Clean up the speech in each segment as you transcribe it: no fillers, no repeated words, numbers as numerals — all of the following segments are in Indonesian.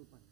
tutupan.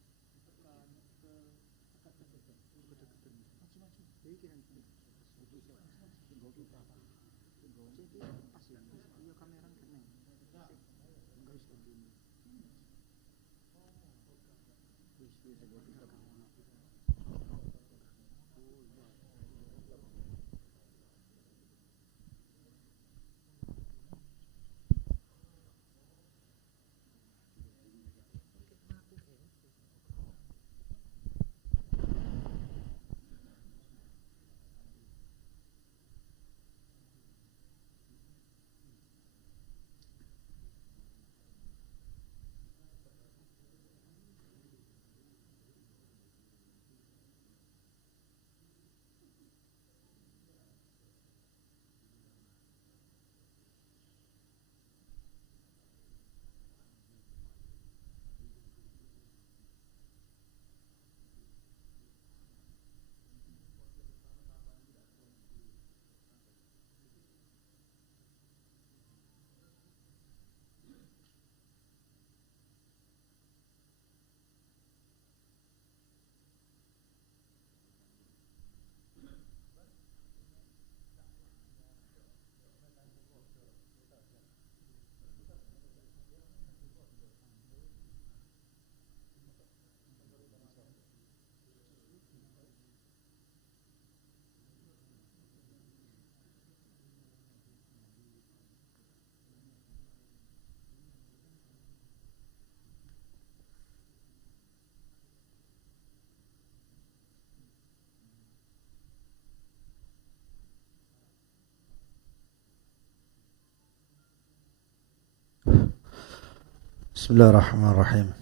Bismillahirrahmanirrahim.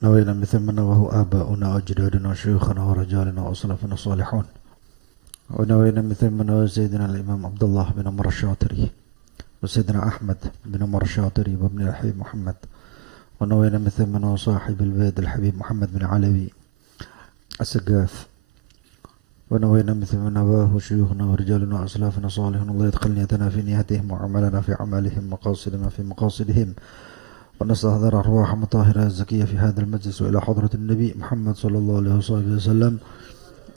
Nawayna mithla man nawahu aba'una ajdaduna syuyukhana wa rajalina wa aslafuna salihun. Wa nawayna mithla man nawahu Sayyidina al-Imam Abdullah bin Umar al-Syatiri wa Sayyidina Ahmad bin Umar al-Syatiri wa ibn al-Habib Muhammad. Wa nawayna mithla man nawahu sahib al-Bayd al-Habib Muhammad bin Alawi as-Sagaf. Wa nawayna mithla man nawahu syuyukhana wa rajalina wa aslafuna salihun. Allah yadkhil niyatana fi niyatihim wa amalana fi amalihim wa qasidana fi maqasidihim. ونستحضر أرواح مطهرة الزكية في هذا المجلس وإلى حضرة النبي محمد صلى الله عليه وسلم.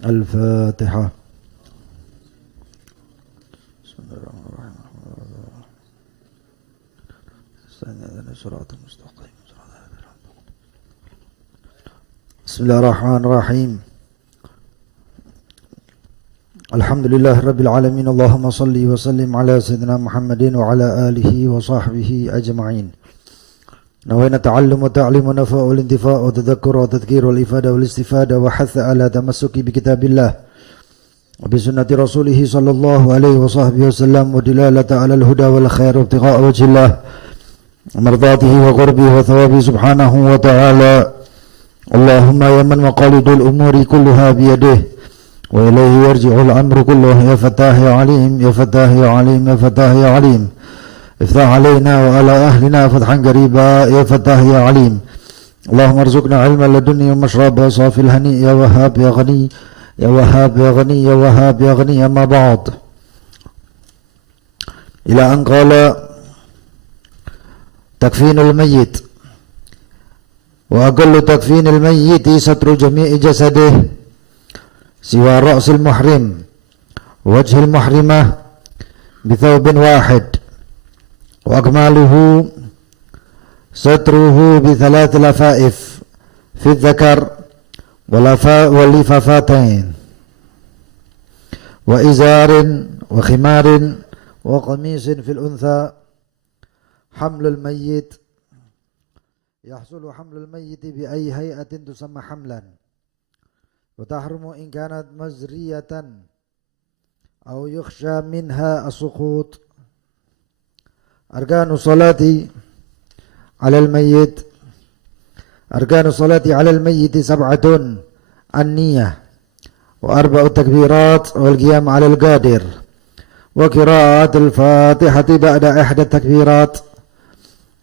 الفاتحة. بسم الله الرحمن الرحيم. صراط المستقيم. بسم الله الرحمن الرحيم. الحمد لله رب العالمين. اللهم صل وسلم على سيدنا محمد وعلى آله وصحبه أجمعين. نوينا تعلم وتعليم ونفع والانتفاع وتذكر وتذكير والإفادة والاستفادة وحث على تمسك بكتاب الله وبسنة رسوله صلى الله عليه وصحبه وسلم ودلالة على الهدى والخير وابتغاء وجه الله ومرضاته وقربه وثوابه سبحانه وتعالى. اللهم يا من مقاليد الأمور كلها بيده وإليه يرجع الأمر كله. يا فتاه يا عليم يا فتاه يا عليم يا فتاه يا عليم افتح علينا وعلى أهلنا فتحا قريبا يا فتاه يا عليم. اللهم ارزقنا علما لدنيا ومشربا صافي الهني يا وهاب يا غني يا وهاب يا غني يا وهاب يا غني. أما بعد، إلى أن قال تكفين الميت وأقل تكفين الميت ستر جميع جسده سوى رأس المحرم ووجه المحرمة بثوب واحد وأكماله ستره بثلاث لفائف في الذكر ولفافتين وإزار وخمار وقميص في الأنثى. حمل الميت يحصل حمل الميت بأي هيئة تسمى حملا وتحرم إن كانت مزرية أو يخشى منها السقوط. أركان الصلاة على الميت. أركان الصلاة على الميت 7: النية و4 تكبيرات والقيام على القادر وقراءة الفاتحة بعد 1 التكبيرات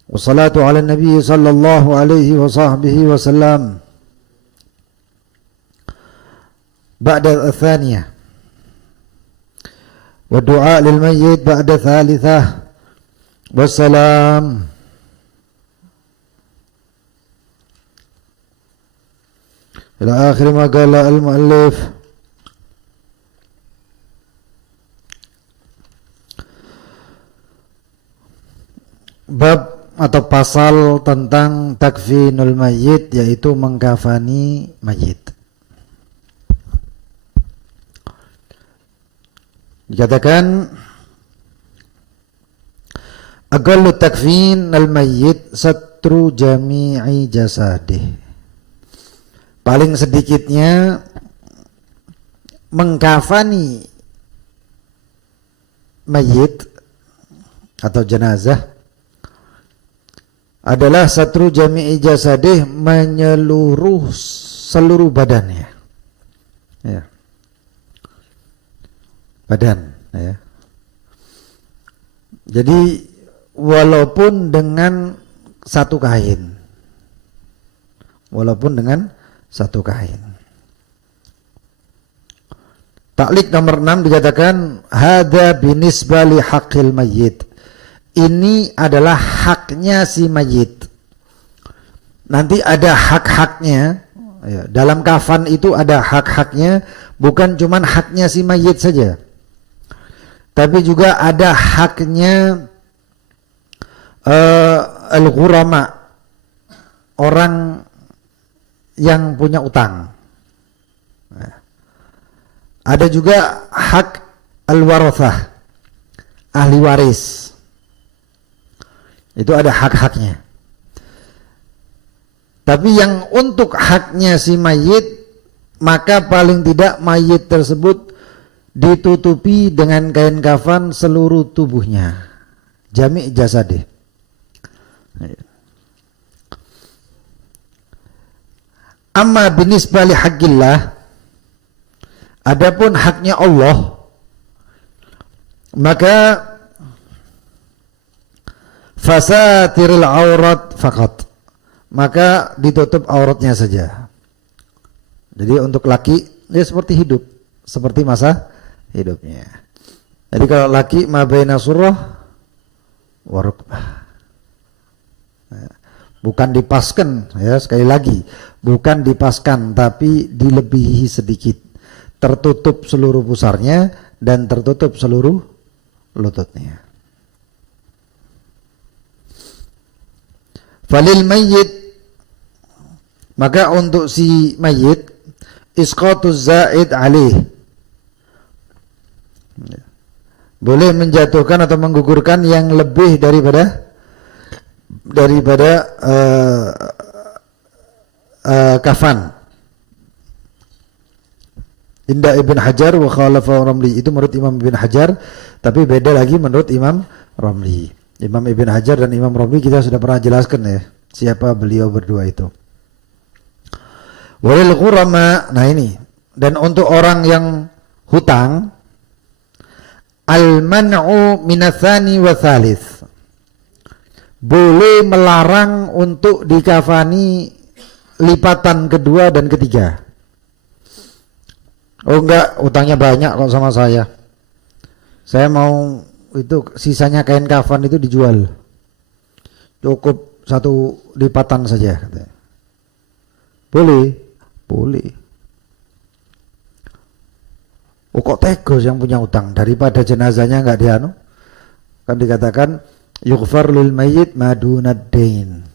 والصلاة على النبي صلى الله عليه وصحبه وسلم بعد 2 والدعاء للميت بعد 3 والسلام. Ila akhir ma qala al-muallif. Bab atau pasal tentang takfinul mayyit, yaitu mengkafani mayit. Dikatakan aqallu takfin al-mayyit satru jami'i jasadih. Paling sedikitnya mengkafani mayit atau jenazah adalah satru jami'i jasadih, menyeluruh seluruh badannya. Ya. Badan, ya. Jadi walaupun dengan satu kain. Walaupun dengan satu kain. Taklik nomor 6 dikatakan hadza binisbah li haqqil mayyit. Ini adalah haknya si mayit. Nanti ada hak-haknya. Ya, dalam kafan itu ada hak-haknya, bukan cuma haknya si mayit saja, tapi juga ada haknya al-ghurama, orang yang punya utang. Ada juga hak al-warathah, ahli waris. Itu ada hak-haknya. Tapi yang untuk haknya si mayit, maka paling tidak mayit tersebut ditutupi dengan kain kafan seluruh tubuhnya. Jami' jasadih. Amma binisbah li haqqillah, adapun haknya Allah, maka fasatiril aurat faqat, maka ditutup auratnya saja. Jadi untuk laki dia seperti hidup, seperti masa hidupnya. Jadi kalau laki ma baina surrah wa rukbah, bukan dipaskan, ya, sekali lagi bukan dipaskan tapi dilebihi sedikit, tertutup seluruh pusarnya dan tertutup seluruh lututnya. Falil mayyit, maka untuk si mayit isqatuz zaid alaih, boleh menjatuhkan atau menggugurkan yang lebih daripada kafan. Inda Ibn Hajar wa khalafa Ramli, itu menurut Imam Ibn Hajar, tapi beda lagi menurut Imam Ramli. Imam Ibn Hajar dan Imam Ramli kita sudah pernah jelaskan, ya, siapa beliau berdua itu. Walil ghurama, nah ini, dan untuk orang yang hutang, al-man'u minatsani wa tsalits, boleh melarang untuk dikafani lipatan kedua dan ketiga. Oh enggak, utangnya banyak kok sama saya mau itu sisanya kain kafan itu dijual, cukup satu lipatan saja, katanya. Boleh. Oh, kok tegos yang punya utang, daripada jenazahnya nggak dianu, kan dikatakan yughfar lil mayyit madunad dain,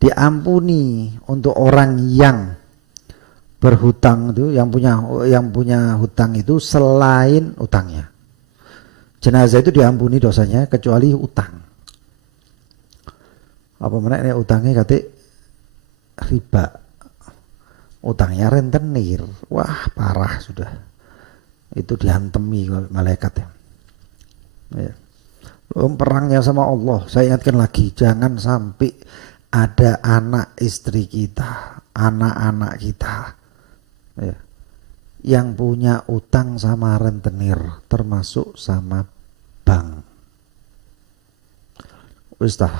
diampuni untuk orang yang berhutang itu, yang punya hutang itu selain utangnya. Jenazah itu diampuni dosanya kecuali utang. Apa mana utangnya kata riba, utangnya rentenir, wah parah sudah, itu dihantemi malaikat, ya. Perangnya sama Allah. Saya ingatkan lagi, jangan sampai ada anak istri kita, anak-anak kita, ya, yang punya utang sama rentenir, termasuk sama bank. Ustaz,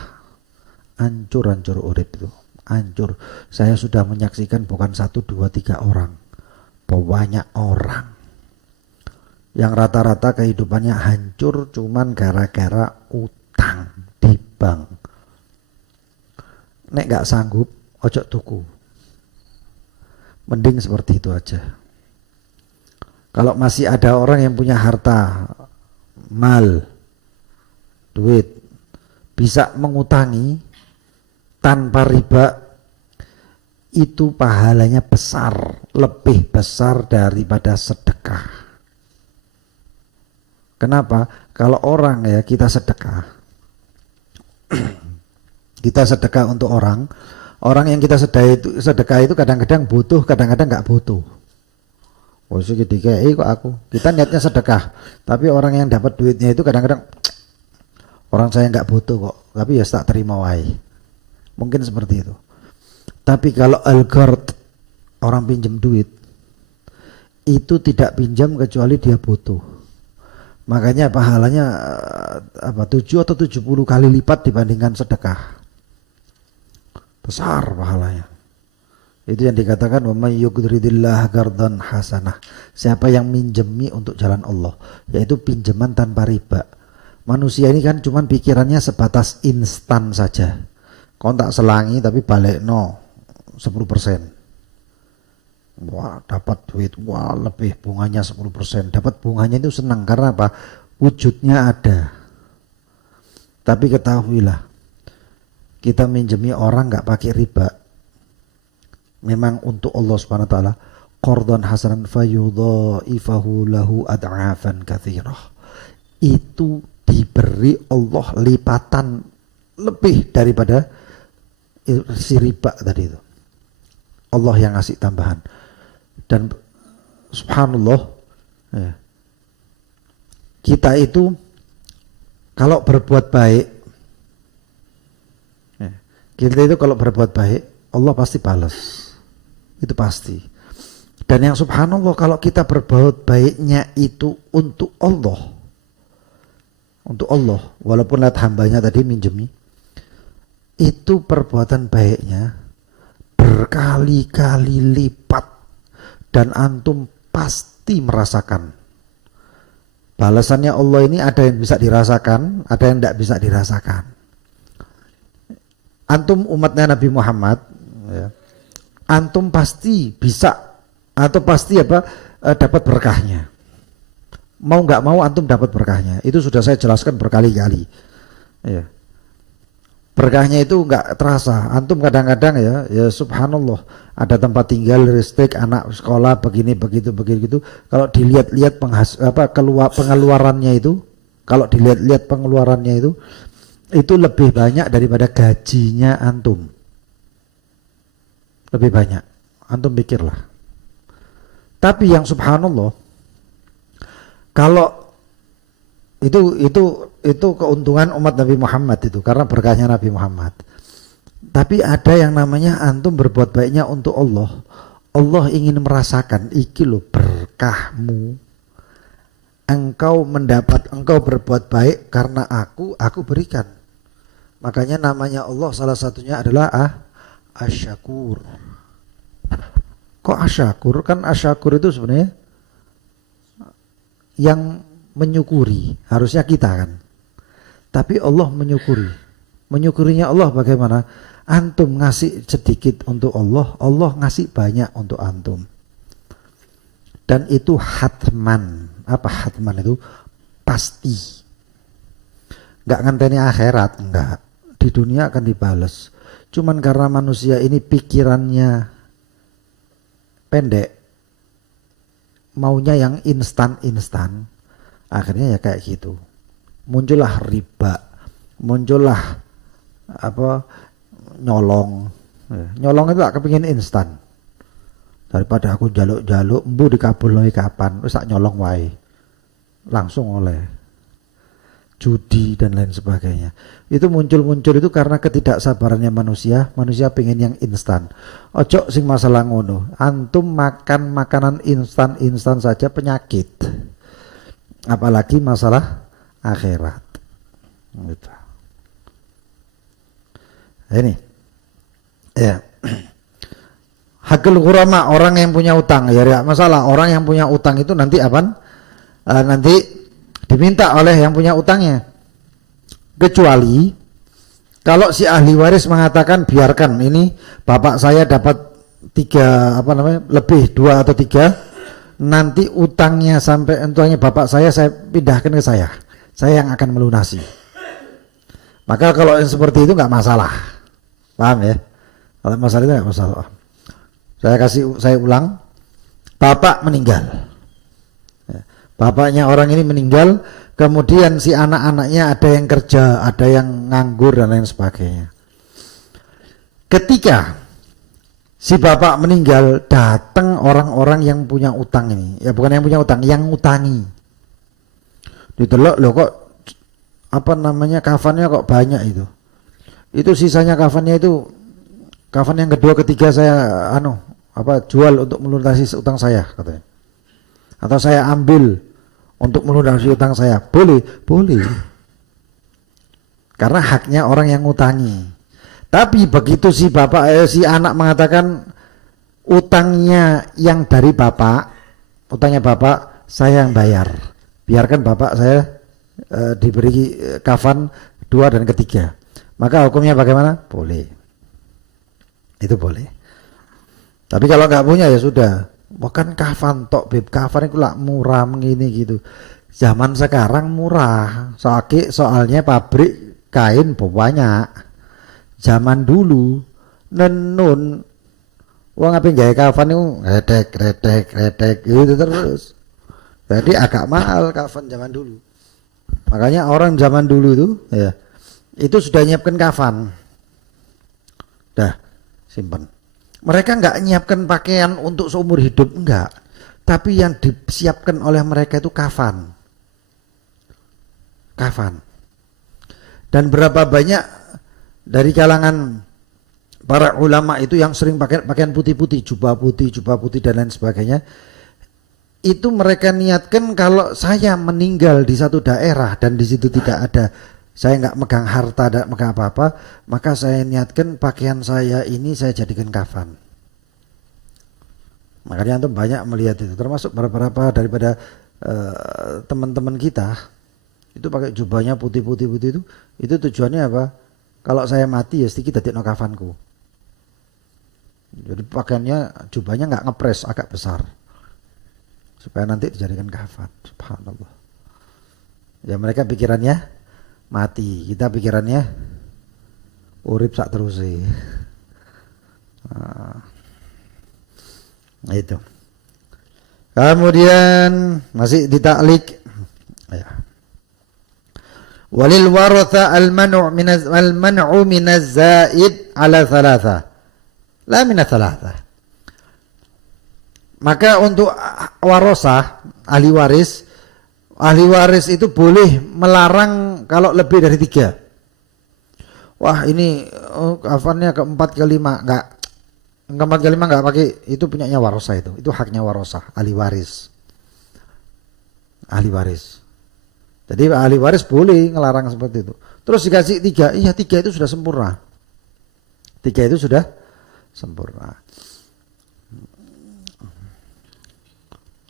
hancur urip itu, hancur. Saya sudah menyaksikan bukan 1, 2, 3 orang, banyak orang yang rata-rata kehidupannya hancur cuman gara-gara utang di bank. Nek gak sanggup, ojo tuku. Mending seperti itu aja. Kalau masih ada orang yang punya harta, mal, duit, bisa mengutangi tanpa riba, itu pahalanya besar, lebih besar daripada sedekah. Kenapa? Kalau orang ya kita sedekah, kita sedekah untuk orang yang kita sedekah itu kadang-kadang butuh, kadang-kadang nggak butuh. Oh seketika, kok aku, kita niatnya sedekah, tapi orang yang dapat duitnya itu kadang-kadang orang saya nggak butuh kok, tapi ya tak terima wae. Mungkin seperti itu. Tapi kalau al-qard, orang pinjam duit, itu tidak pinjam kecuali dia butuh. Makanya pahalanya 7 atau 70 kali lipat dibandingkan sedekah. Besar pahalanya. Itu yang dikatakan wa may yuqridillah qardan hasanah. Siapa yang minjemi untuk jalan Allah, yaitu pinjaman tanpa riba. Manusia ini kan cuman pikirannya sebatas instan saja. Kontak selangi tapi balik 10%. Wah, dapat duit, wah lebih bunganya 10%. Dapat bunganya itu senang karena apa? Wujudnya ada. Tapi ketahuilah, kita minjemi orang nggak pakai riba, memang untuk Allah Subhanahu wa taala, qardan hasanan fayudhaifahu lahu ad'afan katsirah. Itu diberi Allah lipatan lebih daripada si riba tadi itu. Allah yang ngasih tambahan. Dan subhanallah ya, kita itu kalau berbuat baik ya, kita itu kalau berbuat baik Allah pasti balas. Itu pasti. Dan yang subhanallah kalau kita berbuat baiknya itu untuk Allah, walaupun lihat hambanya tadi minjemi, itu perbuatan baiknya berkali-kali lipat, dan antum pasti merasakan balasannya Allah ini. Ada yang bisa dirasakan, ada yang tidak bisa dirasakan. Antum umatnya Nabi Muhammad ya, antum pasti bisa atau pasti dapat berkahnya. Mau nggak mau antum dapat berkahnya. Itu sudah saya jelaskan berkali-kali. Ya. Berkahnya itu nggak terasa. Antum kadang-kadang ya subhanallah, ada tempat tinggal, listrik, anak sekolah, begini begitu. Kalau dilihat-lihat pengeluarannya itu, kalau dilihat-lihat pengeluarannya itu lebih banyak daripada gajinya antum. Lebih banyak. Antum pikirlah. Tapi yang subhanallah, kalau itu keuntungan umat Nabi Muhammad itu, karena berkahnya Nabi Muhammad. Tapi ada yang namanya antum berbuat baiknya untuk Allah. Allah ingin merasakan, iki lo berkahmu. Engkau berbuat baik karena aku berikan. Makanya namanya Allah salah satunya adalah Asyakur. Kok Asyakur? Kan Asyakur itu sebenarnya yang menyukuri, harusnya kita kan. Tapi Allah menyukuri. Menyukurinya Allah bagaimana? Antum ngasih sedikit untuk Allah, Allah ngasih banyak untuk antum. Dan itu hatman. Apa hatman itu? Pasti. Enggak nganteni akhirat, enggak. Di dunia akan dibalas. Cuman karena manusia ini pikirannya pendek, maunya yang instan, akhirnya ya kayak gitu. Muncullah riba, muncullah nyolong. Nyolong itu tak kepingin instan. Daripada aku jaluk-jaluk, embu dikabulno kapan, wis tak nyolong wae. Langsung oleh. Judi dan lain sebagainya. Itu muncul itu karena ketidaksabarannya manusia. Manusia pengen yang instan. Ojo sing masalah ngono. Antum makan makanan instan saja penyakit. Apalagi masalah akhirat. Gitu. Ini. Ya. Hakul ghurama, orang yang punya utang. Ya masalah orang yang punya utang itu nanti apa? Nanti diminta oleh yang punya utangnya. Kecuali kalau si ahli waris mengatakan biarkan ini bapak saya dapat tiga apa namanya lebih 2 atau 3, nanti utangnya sampai utangnya bapak saya pindahkan ke saya yang akan melunasi. Maka kalau yang seperti itu nggak masalah, paham ya? Kalau masalah itu nggak masalah. Saya ulang, bapak meninggal, bapaknya orang ini meninggal, kemudian si anak-anaknya ada yang kerja, ada yang nganggur dan lain sebagainya. Ketika si bapak meninggal, datang orang-orang yang punya utang ini. Ya bukan yang punya utang, yang ngutangi. Ditelok loh kok apa namanya kafannya kok banyak itu. Itu sisanya kafannya itu kafan yang kedua ketiga saya jual untuk melunasi utang saya katanya. Atau saya ambil untuk melunasi utang saya. Boleh. Karena haknya orang yang ngutangi. Tapi begitu si anak mengatakan utangnya yang dari bapak, utangnya bapak saya yang bayar. Biarkan bapak saya diberi kafan 2 dan ketiga. Maka hukumnya bagaimana? Boleh. Itu boleh. Tapi kalau nggak punya ya sudah. Bukan kafan tok, beb. Kafan itu lah murah begini gitu. Zaman sekarang murah. Soalnya pabrik kain banyak. Zaman dulu nenun wong apa gawe kafan itu redek gitu terus. Jadi agak mahal kafan zaman dulu. Makanya orang zaman dulu itu sudah nyiapkan kafan. Dah, simpan. Mereka enggak nyiapkan pakaian untuk seumur hidup, enggak. Tapi yang disiapkan oleh mereka itu kafan. Dan berapa banyak dari kalangan para ulama itu yang sering pakai pakaian putih-putih, jubah putih dan lain sebagainya. Itu mereka niatkan kalau saya meninggal di satu daerah dan di situ tidak ada, saya nggak megang harta, tidak megang apa-apa, maka saya niatkan pakaian saya ini saya jadikan kafan. Makanya itu banyak melihat itu, termasuk beberapa daripada teman-teman kita itu pakai jubahnya putih-putih itu tujuannya apa? Kalau saya mati ya sedikit dadekno kafanku. Jadi pakaiannya jubahnya nggak ngepres, agak besar. Supaya nanti dijadikan kafan. Subhanallah. Ya mereka pikirannya mati, kita pikirannya urip sak terus sih. Nah, itu. Kemudian masih ditaklik. Ya. Walil waratha al-man'u minaz zaid ala thalatha. La min thalatha. Maka untuk warosah, ahli waris itu boleh melarang kalau lebih dari 3. Wah, ini kafannya ke-4 ke-5 enggak. Ke-4 ke-5 enggak pakai, itu punyanya warosah itu. Itu haknya warosah, ahli waris. Jadi ahli waris boleh ngelarang seperti itu. Terus dikasih 3, iya 3 itu sudah sempurna. 3 itu sudah sempurna.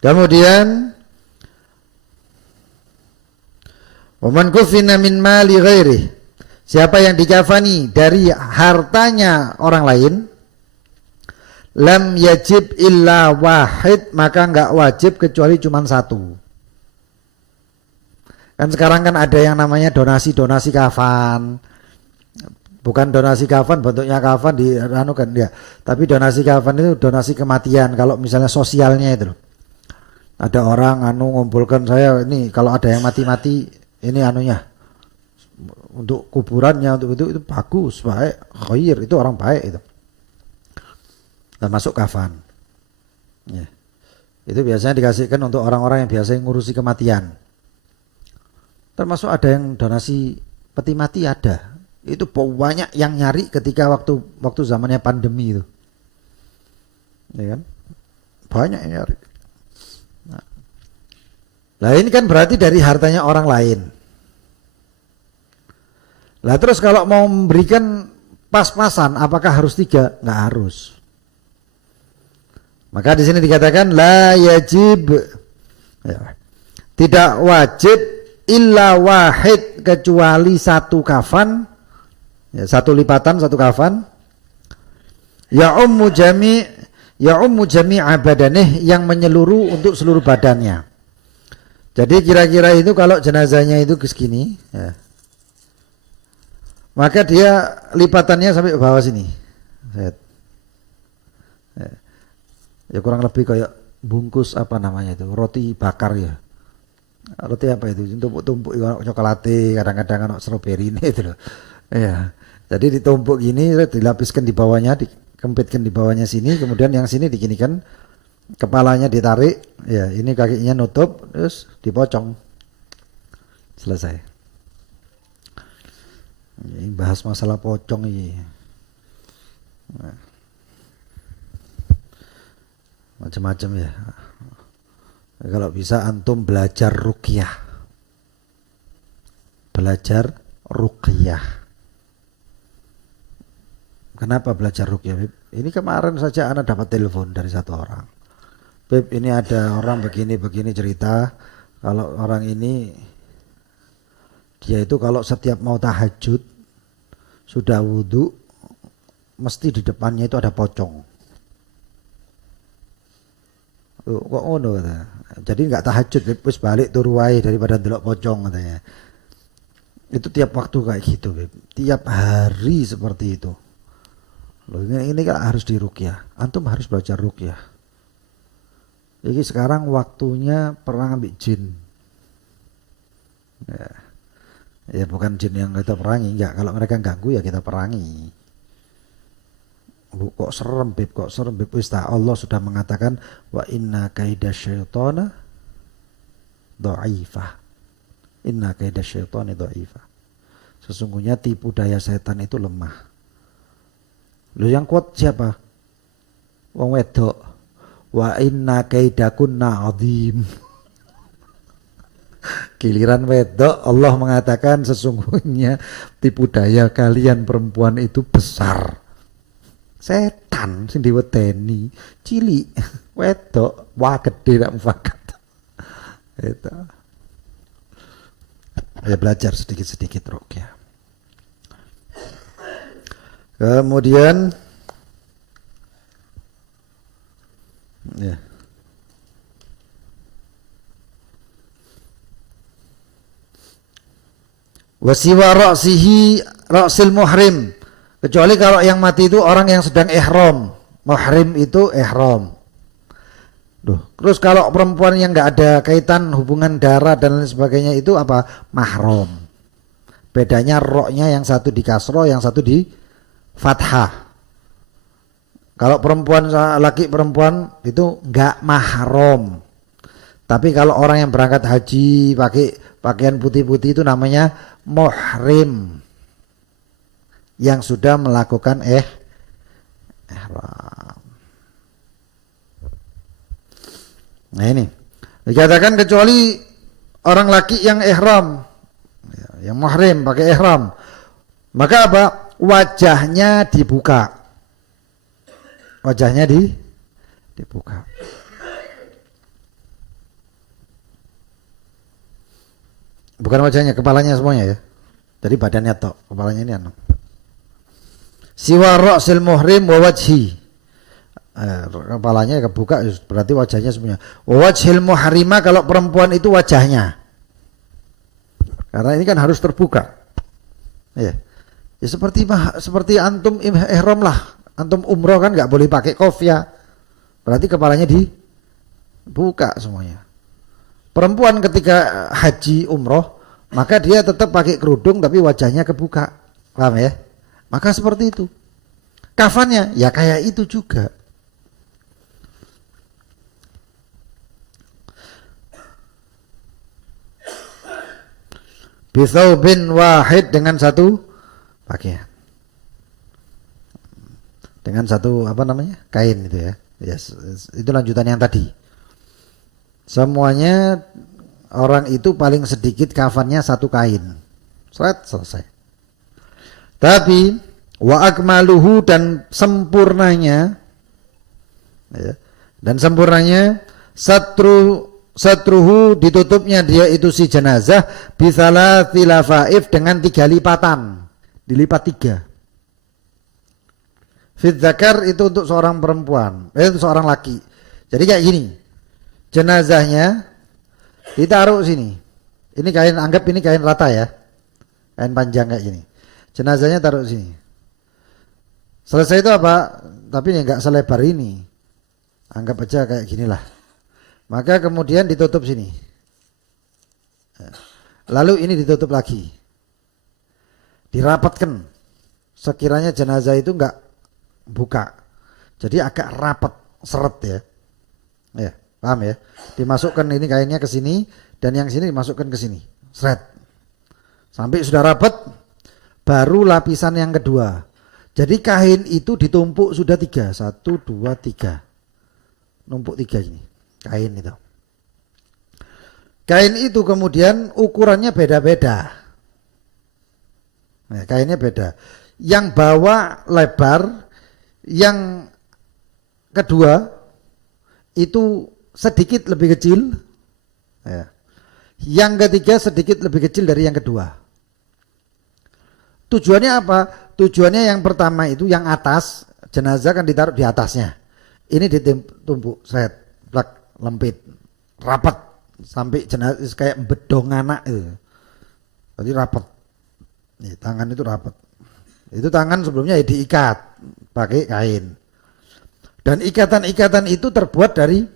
Kemudian waman kufina min mali ghairi, siapa yang dikafani dari hartanya orang lain, lam yajib illa wahid, maka enggak wajib kecuali cuma 1. Kan sekarang kan ada yang namanya donasi kafan. Bukan donasi kafan bentuknya kafan kan dia. Tapi donasi kafan itu donasi kematian. Kalau misalnya sosialnya itu. Ada orang ngumpulkan saya ini kalau ada yang mati-mati ini untuk kuburannya untuk itu bagus, baik, khair, itu orang baik itu. Termasuk kafan. Ya. Itu biasanya dikasihkan untuk orang-orang yang biasa ngurusi kematian. Termasuk ada yang donasi peti mati ada. Itu banyak yang nyari ketika waktu zamannya pandemi itu. Ya kan? Banyak yang nyari. Nah ini kan berarti dari hartanya orang lain. Lah terus kalau mau memberikan pas-pasan, apakah harus 3? Nggak harus. Maka di sini dikatakan la yajib, ya. Tidak wajib illa wahid, kecuali 1 kafan, ya, 1 lipatan 1 kafan. Ya ummu jami' ya ummu jami'a badanih, yang menyeluruh untuk seluruh badannya. Jadi kira-kira itu kalau jenazahnya itu segini, ya, maka dia lipatannya sampai bawah sini. Ya, ya kurang lebih kayak bungkus apa namanya itu, roti bakar ya. Roti apa itu? Tumpuk-tumpuk coklat, kadang-kadang ada stroberi ini itu loh. Ya. Jadi ditumpuk gini, dilapiskan di bawahnya, dikempitkan di bawahnya sini, kemudian yang sini diginikan, kepalanya ditarik, ya ini kakinya nutup, terus dipocong. Selesai. Ini bahas masalah pocong ini. Nah. Macam-macam ya. Kalau bisa antum belajar ruqyah. Belajar ruqyah. Kenapa belajar ruqyah, Beb? Ini kemarin saja anak dapat telepon dari satu orang. Beb, ini ada orang begini cerita. Kalau orang ini, dia itu kalau setiap mau tahajud, sudah wudhu, mesti di depannya itu ada pocong. Kok ngono kata. Jadi nggak tahajud, wis balik turu wae daripada delok pocong katanya. Itu tiap waktu kayak gitu, Beb. Tiap hari seperti itu. Loh, ini kan harus diruqyah. Antum harus belajar ruqyah. Jadi sekarang waktunya perang ambil jin. Ya bukan jin yang kita perangi, enggak. Kalau mereka ganggu ya kita perangi. Kok serem, Beb, kok serem, Beb. Allah sudah mengatakan wa inna kaida syaitana dhaifah. Inna kaida syaitani dhaifah. Sesungguhnya tipu daya setan itu lemah. Lu yang kuat siapa? Wong wedok. Wa inna kaidakunna azim. Giliran wedok, Allah mengatakan sesungguhnya tipu daya kalian perempuan itu besar. Setan sing diwedeni cilik, wedok wah gede dak mufakat. Itu. Ya belajar sedikit-sedikit ruqyah. Kemudian ya. Wasiwa ra'sil muhrim, kecuali kalau yang mati itu orang yang sedang ihram. Muhrim itu ihram. Terus kalau perempuan yang nggak ada kaitan hubungan darah dan lain sebagainya itu apa? Mahram. Bedanya roknya yang satu di kasroh, yang satu di fathah. Kalau laki perempuan itu nggak mahram. Tapi kalau orang yang berangkat haji pakai pakaian putih-putih itu namanya muhrim, yang sudah melakukan ihram. Nah ini dikatakan kecuali orang laki yang ihram, yang muhrim pakai ihram, maka apa? Wajahnya dibuka. Wajahnya dibuka. Bukan wajahnya, kepalanya semuanya ya. Jadi badannya tok, kepalanya ini anu. Siwa ra'sil muhrim wa wajhi. Kepalanya kebuka berarti wajahnya semuanya. Wa wajhil muhrima, kalau perempuan itu wajahnya. Karena ini kan harus terbuka. Ya. Ya seperti antum ihram lah. Antum umroh kan nggak boleh pakai kopiah. Berarti kepalanya dibuka semuanya. Perempuan ketika haji umroh, maka dia tetap pakai kerudung tapi wajahnya kebuka. Paham ya? Maka seperti itu. Kafannya ya kayak itu juga. Bithaubin wahid, dengan satu pakaian. Dengan satu kain itu ya. Yes, itu lanjutan yang tadi. Semuanya orang itu paling sedikit kafannya satu kain. Selesai. Tapi wa akmaluhu, dan sempurnanya ya, dan sempurnanya satruhu, ditutupnya dia itu si jenazah bisalatil lafaif, dengan 3 lipatan, dilipat 3. Fit dzakar itu untuk seorang perempuan, untuk seorang laki. Jadi kayak gini. Jenazahnya ditaruh sini. Ini kain, anggap ini kain rata ya. Kain panjang kayak gini. Jenazahnya taruh sini. Selesai itu apa? Tapi ini enggak selebar ini. Anggap aja kayak ginilah. Maka kemudian ditutup sini. Lalu ini ditutup lagi. Dirapatkan. Sekiranya jenazah itu enggak buka. Jadi agak rapat, seret ya. Ya, paham ya? Dimasukkan ini kainnya ke sini dan yang sini dimasukkan ke sini. Seret. Sampai sudah rapat, baru lapisan yang kedua. Jadi kain itu ditumpuk sudah 3. 1, 2, 3. Numpuk 3 ini. Kain itu. Kain itu kemudian ukurannya beda-beda. Nah, kainnya beda. Yang bawah lebar, yang kedua itu sedikit lebih kecil. Ya. Yang ketiga sedikit lebih kecil dari yang kedua. Tujuannya apa? Tujuannya yang pertama itu yang atas, jenazah kan ditaruh di atasnya. Ini ditumpuk, set, plak, lempit, rapat sampai jenazah kayak bedong anak itu. Jadi rapat. Nih, tangan itu rapat. Itu tangan sebelumnya ya diikat pakai kain. Dan ikatan-ikatan itu terbuat dari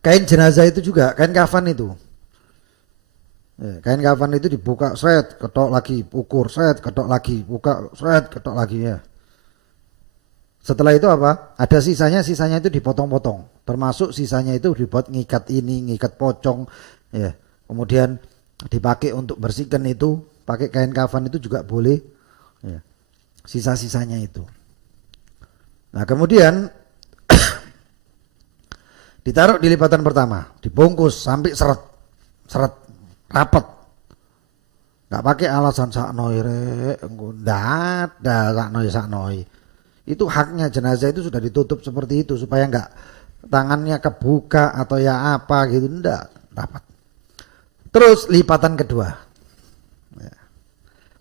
kain jenazah itu juga, kain kafan itu. Kain kafan itu dibuka, set, ketok lagi, ukur, set, ketok lagi, buka, set, ketok lagi ya. Setelah itu apa? Ada sisanya itu dipotong-potong. Termasuk sisanya itu dibuat ngikat ini, ngikat pocong, ya. Kemudian dipakai untuk bersihkan itu, pakai kain kafan itu juga boleh. Ya. Sisa-sisanya itu. Nah kemudian ditaruh di lipatan pertama, dibungkus sampai seret, rapat. Nggak pakai alasan saknoi rek, nggak ada saknoi. Itu haknya jenazah itu sudah ditutup seperti itu supaya nggak tangannya kebuka atau ya apa gitu, nggak rapat. Terus lipatan kedua, ya.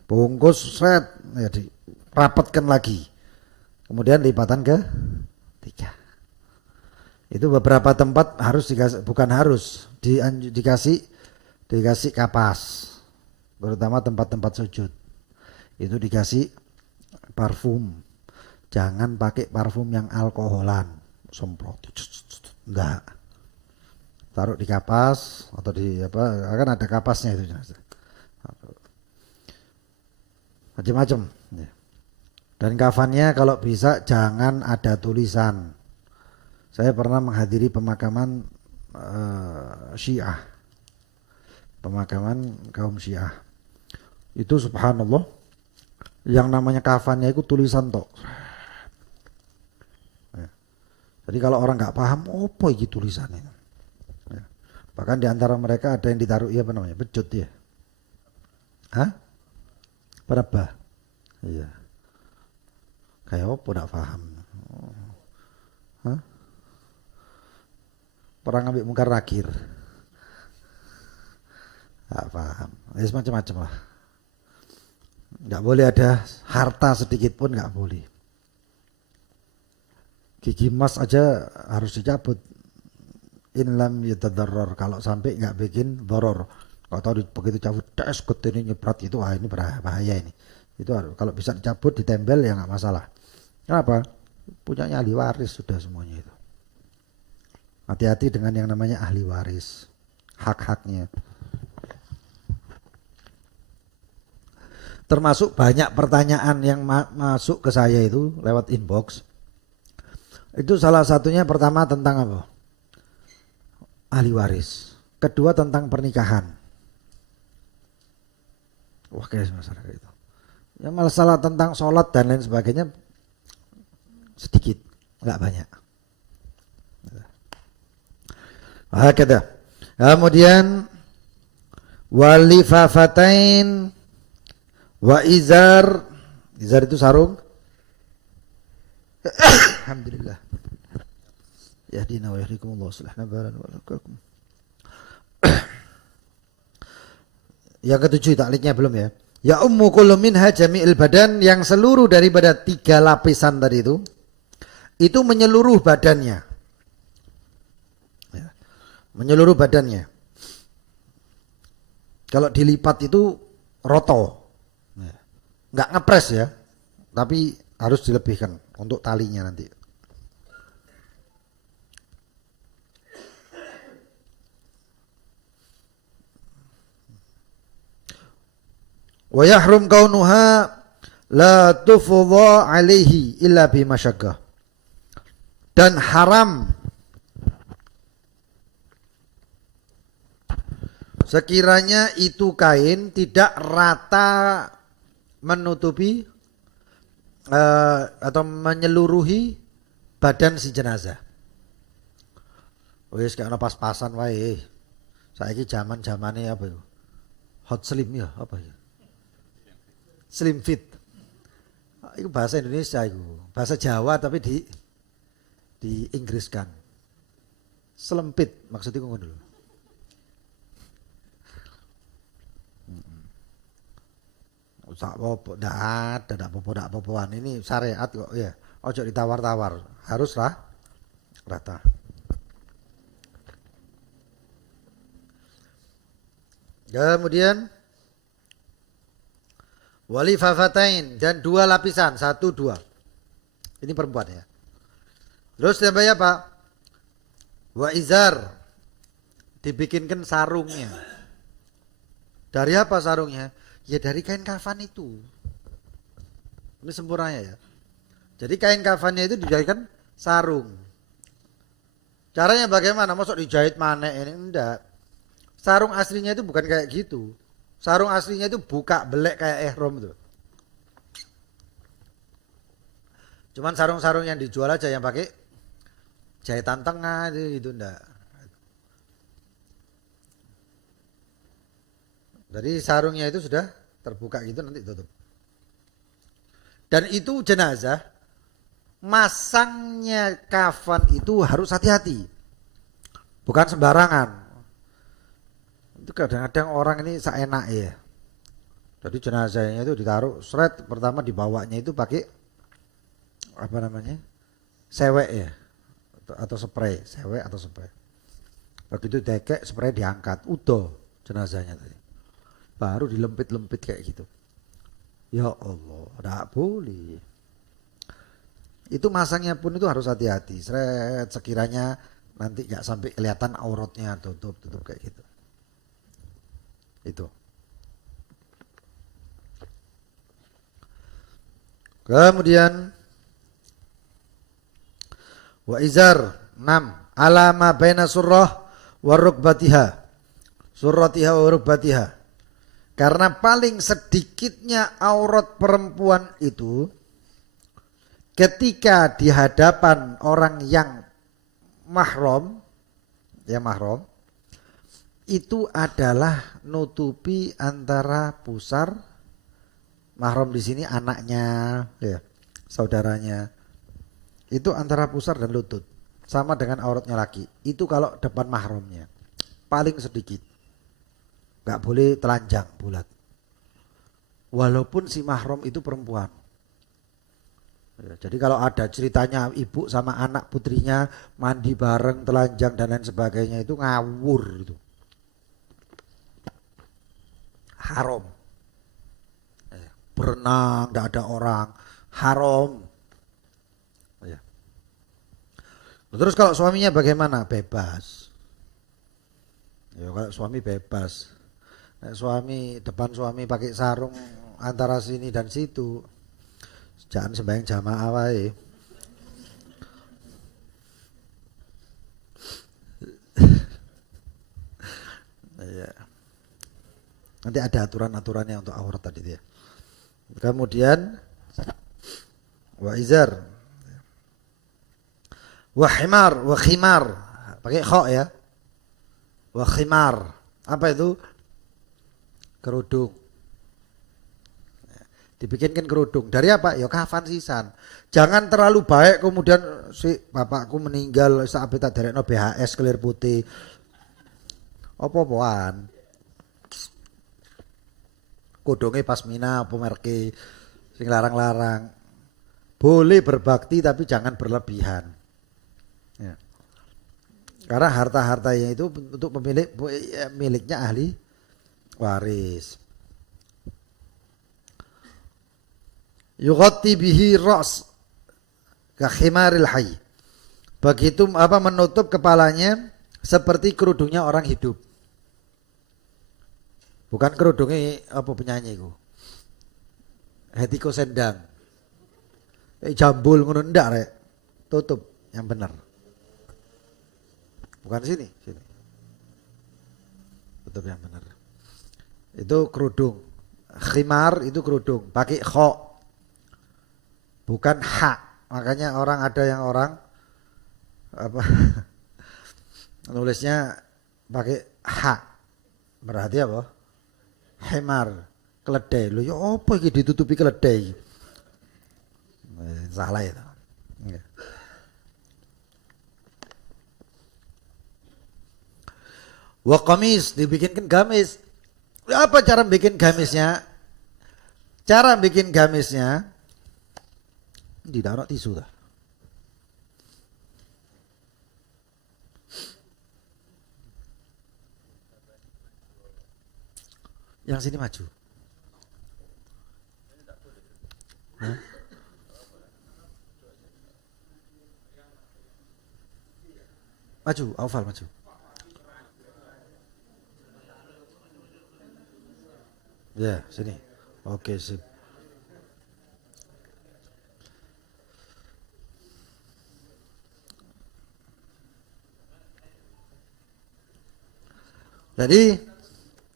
Bungkus set, ya, dirapatkan lagi. Kemudian lipatan ke 3. Itu beberapa tempat harus dikasih, bukan harus, dikasih kapas, terutama tempat-tempat sujud. Itu dikasih parfum. Jangan pakai parfum yang alkoholan, semprot. Enggak. Taruh di kapas atau di apa? Kan ada kapasnya itu. Macam-macam. Dan kafannya kalau bisa jangan ada tulisan. Saya pernah menghadiri pemakaman Syiah, pemakaman kaum Syiah. Itu subhanallah, yang namanya kafannya itu tulisan tok. Ya. Jadi kalau orang nggak paham, apa itu tulisannya? Ya. Bahkan di antara mereka ada yang ditaruh, ya apa namanya, bejut ya. Hah? Perebah. Iya. Kayak apa nggak paham? Hah? Perang ambil mungkar nakir. Nggak paham. Ya semacam-macam lah. Nggak boleh ada harta sedikit pun, nggak boleh. Gigi emas aja harus dicabut. In lam yatadarrar, kalau sampai nggak bikin doror. Kalau tahu begitu cabut, tes ini nyeprat itu, wah ini bahaya ini. Itu harus, kalau bisa dicabut, ditempel ya nggak masalah. Kenapa? Punyanya ahli waris sudah semuanya itu. Hati-hati dengan yang namanya ahli waris, hak-haknya. Termasuk banyak pertanyaan yang masuk ke saya itu lewat inbox. Itu salah satunya pertama tentang apa? Ahli waris. Kedua tentang pernikahan. Wah, kayak masyarakat itu. Yang masalah tentang sholat dan lain sebagainya sedikit, nggak banyak. Hakada. Kemudian walifafatain wa izar. Izar itu sarung. Alhamdulillah. Yahdina wa yahdikumullah aslahna balana wa lakum. Yang ketujuh takliknya belum ya. Ya ummu kullu minha jami'il badan, yang seluruh daripada 3 lapisan tadi itu menyeluruh badannya. Ya, menyeluruh badannya. Kalau dilipat itu roto. Ya. Nggak ngepres ya, tapi harus dilebihkan untuk talinya nanti. Wa yahrum kaunuha la tufdha alaihi illa bi masyaqqah. Dan haram sekiranya itu kain tidak rata menutupi atau menyeluruhi badan si jenazah. Wis kayak pas-pasan wae. Saiki zaman-zamane apa itu? Hot slim ya, apa ya? Slim fit. Itu bahasa Indonesia itu. Bahasa Jawa tapi di Inggriskan. Selempit maksudnya ngono dulu. Sak apa ndak apa-apaan ini syariat kok ya. Ojo ditawar-tawar, harus rata. Kemudian walifafatain, dan 2 lapisan, 1 2. Ini perempuan ya. Terus tambahnya apa? Wa izar, dibikinkan sarungnya. Dari apa sarungnya? Ya dari kain kafan itu. Ini sempurnanya ya. Jadi kain kafannya itu dijahitkan sarung. Caranya bagaimana? Masuk dijahit mana ini? Enggak. Sarung aslinya itu bukan kayak gitu. Sarung aslinya itu buka belek kayak ihram tuh. Cuman sarung-sarung yang dijual aja yang pakai jahitan tengah itu enggak. Jadi sarungnya itu sudah terbuka gitu, nanti tutup. Dan itu jenazah, masangnya kafan itu harus hati-hati. Bukan sembarangan. Itu kadang-kadang orang ini seenak ya. Jadi jenazahnya itu ditaruh seret, pertama dibawanya itu pakai apa namanya? Sewek ya. Atau spray, sewek atau spray. Begitu dekek spray diangkat, udah jenazahnya tadi. Baru dilempit-lempit kayak gitu. Ya Allah, tidak boleh. Itu masangnya pun itu harus hati-hati. Seret, sekiranya nanti nggak sampai kelihatan auratnya, tutup kayak gitu. Itu. Kemudian wa izar 6 alama baina surrah wa rukbatiha. Surratiha wa rukbatiha. Karena paling sedikitnya aurat perempuan itu ketika di hadapan orang yang mahram, itu adalah nutupi antara pusar, mahram di sini anaknya, ya, saudaranya, itu antara pusar dan lutut, sama dengan auratnya laki. Itu kalau depan mahramnya, paling sedikit. Gak boleh telanjang bulat. Walaupun si mahram itu perempuan. Ya, jadi kalau ada ceritanya ibu sama anak putrinya mandi bareng, telanjang dan lain sebagainya, itu ngawur itu. Haram. Berenang, gak ada orang, haram. Ya. Terus kalau suaminya bagaimana? Bebas. Ya, kalau suami bebas. Depan suami pakai sarung antara sini dan situ, jangan sembahyang jamaah wae. Ya. Nanti ada aturan-aturannya untuk aurat tadi ya. Kemudian wa izar wa khimar pakai kha ya. Wa khimar, apa itu? Kerudung. Dibikinkan kerudung. Dari apa? Ya kafan sisan. Jangan terlalu baik kemudian si bapakku meninggal saat tak derekno BHS kelir putih. Apa-apaan. Kodonge pasmina apa merke sing larang-larang. Boleh berbakti tapi jangan berlebihan. Ya. Karena harta-hartanya itu untuk pemilik miliknya ahli waris. Yughatti bihi ra's ka khimaril hayy. Begitu menutup kepalanya seperti kerudungnya orang hidup. Bukan kerudungnya apa penyanyi itu. Hetiko Sendang. Jambul ngono ndak rek. Tutup yang benar. Bukan sini. Tutup yang benar. Itu kerudung. Khimar itu kerudung, pakai kho. Bukan ha. Makanya ada yang orang nulisnya pakai ha. Berarti apa? Himar, keledai. Lho ya apa iki ditutupi keledai? Salah itu. Wa qamis, dibikinkan gamis. Apa cara bikin gamisnya? Cara bikin gamisnya tidak ada tisu dah. Yang sini maju. Hah? Maju, Aufal maju. Ya, sini. Oke, sip. Jadi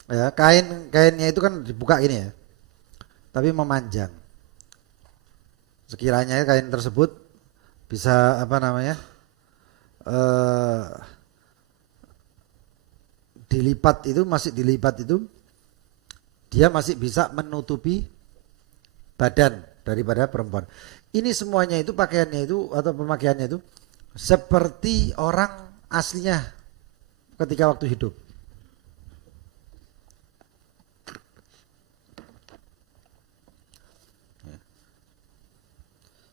ya kainnya itu kan dibuka ini ya. Tapi memanjang. Sekiranya kain tersebut bisa dilipat itu dia masih bisa menutupi badan daripada perempuan. Ini semuanya itu pakaiannya itu atau pemakaiannya itu seperti orang aslinya ketika waktu hidup.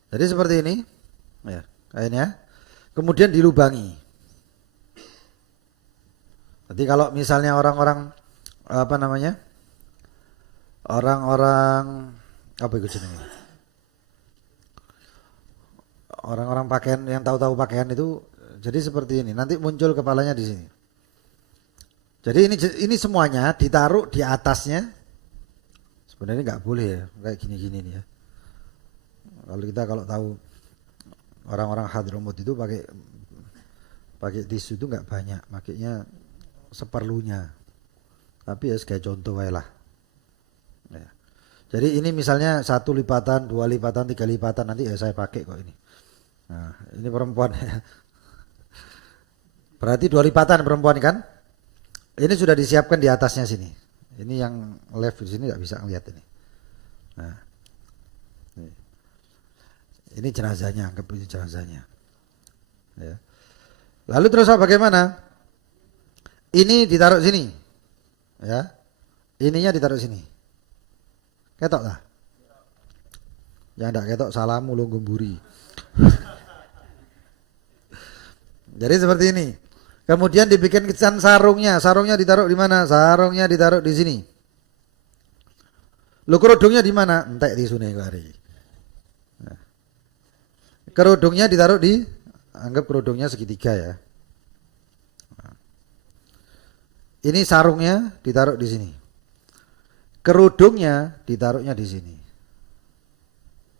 Jadi seperti ini ya kainnya. Kemudian dilubangi. Jadi kalau misalnya orang-orang orang-orang apa itu jenenge? Orang-orang pakaian yang tahu-tahu pakaian itu jadi seperti ini. Nanti muncul kepalanya di sini. Jadi ini semuanya ditaruh di atasnya. Sebenarnya nggak boleh ya kayak gini-gini nih ya. Kalau tahu orang-orang Hadramut itu pakai tisu itu nggak banyak, makanya seperlunya. Tapi ya sebagai contoh lah. Ya. Jadi ini misalnya 1 lipatan, 2 lipatan, 3 lipatan nanti ya saya pakai kok ini. Nah, ini perempuan. Berarti 2 lipatan perempuan kan? Ini sudah disiapkan di atasnya sini. Ini yang left di sini nggak bisa ngeliat ini. Nah, ini jenazahnya, anggap ini jenazahnya. Ya. Lalu terus bagaimana? Ini ditaruh sini, ya. Ininya ditaruh sini. Ketok lah. Ya ndak ketok salam mulung gumburi. Jadi seperti ini. Kemudian dibikin kesan sarungnya. Sarungnya ditaruh di mana? Sarungnya ditaruh di sini. Lu kerudungnya di mana? Entek tisune kari. Kerudungnya ditaruh anggap kerudungnya segitiga ya. Ini sarungnya ditaruh di sini. Kerudungnya ditaruhnya di sini.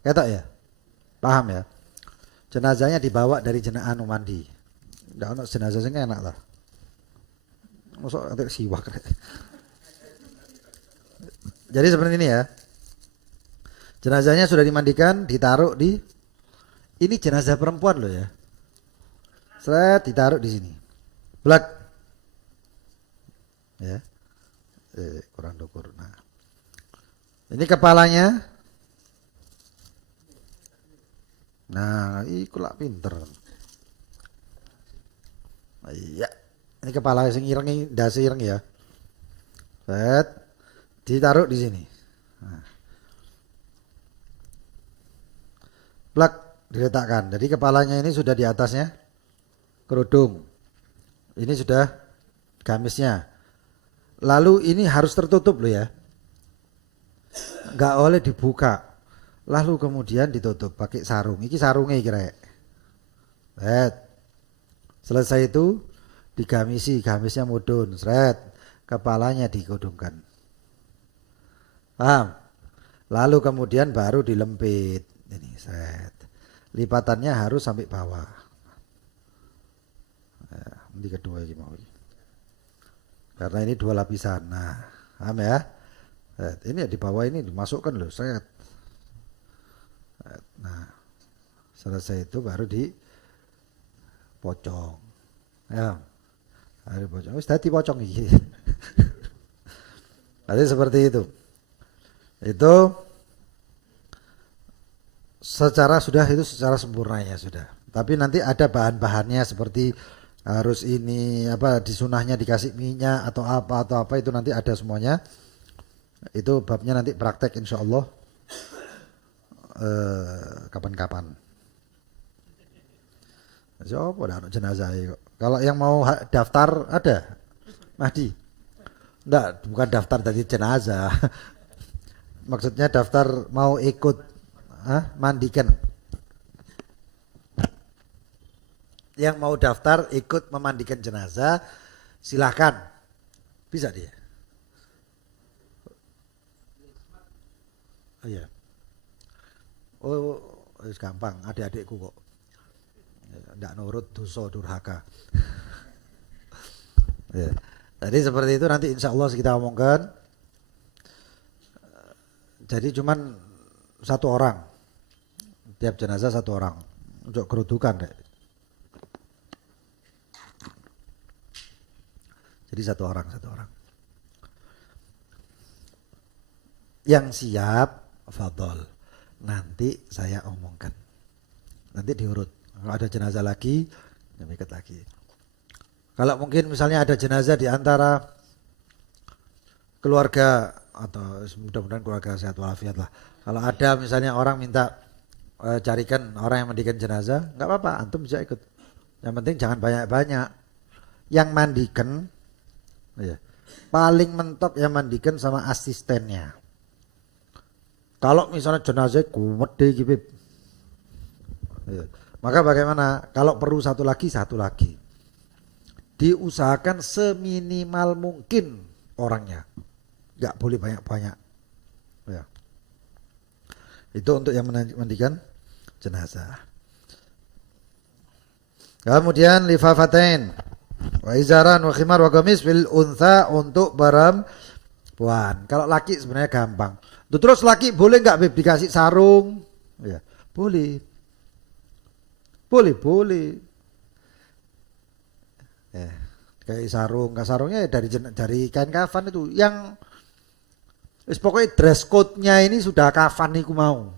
Ketok ya? Paham ya? Jenazahnya dibawa dari jenazah mandi. Ndak ono jenazah sing enak lah. Mosok antek siwak. Jadi seperti ini ya. Jenazahnya sudah dimandikan, ditaruh di. Ini jenazah perempuan loh ya. Seret ditaruh di sini. Blak. Ya. Kurang dokur. Nah. Ini kepalanya. Nah, iku lak pinter. Iya. Ini kepala sing ireng, ndase ireng ya. Seret ditaruh di sini. plak diletakkan. Jadi kepalanya ini sudah di atasnya kerudung. Ini sudah gamisnya. Lalu ini harus tertutup loh ya. Nggak boleh dibuka. Lalu kemudian ditutup pakai sarung. Iki sarungnya kira. Selesai itu digamisi, gamisnya mudun, kepalanya digodongkan. Paham? Lalu kemudian baru dilempit. Ini lipatannya harus sampai bawah. Ini kedua ini mau. Karena ini 2 lapisan. Nah, paham ya? Ini di bawah ini dimasukkan loh, Nah, selesai itu baru dipocong. Ya. Hari pocong. Wis dadi pocong iki. Jadi seperti itu. Itu secara sempurnanya sudah. Tapi nanti ada bahan-bahannya seperti harus ini disunahnya dikasih minyak atau apa itu nanti ada semuanya. Itu babnya nanti praktek insyaallah kapan-kapan. Siapa ada jenazah kok. Kalau yang mau daftar ada Mahdi. Enggak, bukan daftar dari jenazah. Maksudnya daftar mau ikut mandikan. Yang mau daftar ikut memandikan jenazah, silahkan. Bisa dia. Oh iya. Oh, gampang, adik-adikku kok. Tidak nurut dosa durhaka. Ya. Jadi seperti itu nanti insya Allah kita omongkan. Jadi cuman 1 orang. Tiap jenazah 1 orang. Untuk kerudukan deh. Jadi 1 orang. Yang siap, fadol. Nanti saya omongkan. Nanti diurut. Kalau ada jenazah lagi, ikut lagi. Kalau mungkin misalnya ada jenazah di antara keluarga atau mudah-mudahan keluarga sehat walafiat lah. Kalau ada misalnya orang minta carikan orang yang mandikan jenazah, nggak apa-apa, antum bisa ikut. Yang penting jangan banyak-banyak. Yang mandikan, paling mentok yang mandikan sama asistennya. Kalau misalnya jenazah kuat deh gitu, maka bagaimana? Kalau perlu satu lagi. Diusahakan seminimal mungkin orangnya. Nggak boleh banyak-banyak. Ya. Itu untuk yang mandikan jenazah. Kemudian lifafatain wa izaran wa khimar wa gamis fil untha untuk perempuan. Kalau laki sebenarnya gampang. Terus laki boleh nggak Beb dikasih sarung? Ya, boleh. Boleh. Ya, kayak sarung, nggak sarungnya ya dari kain kafan itu. Yang pokoknya dress code-nya ini sudah kafan niku mau.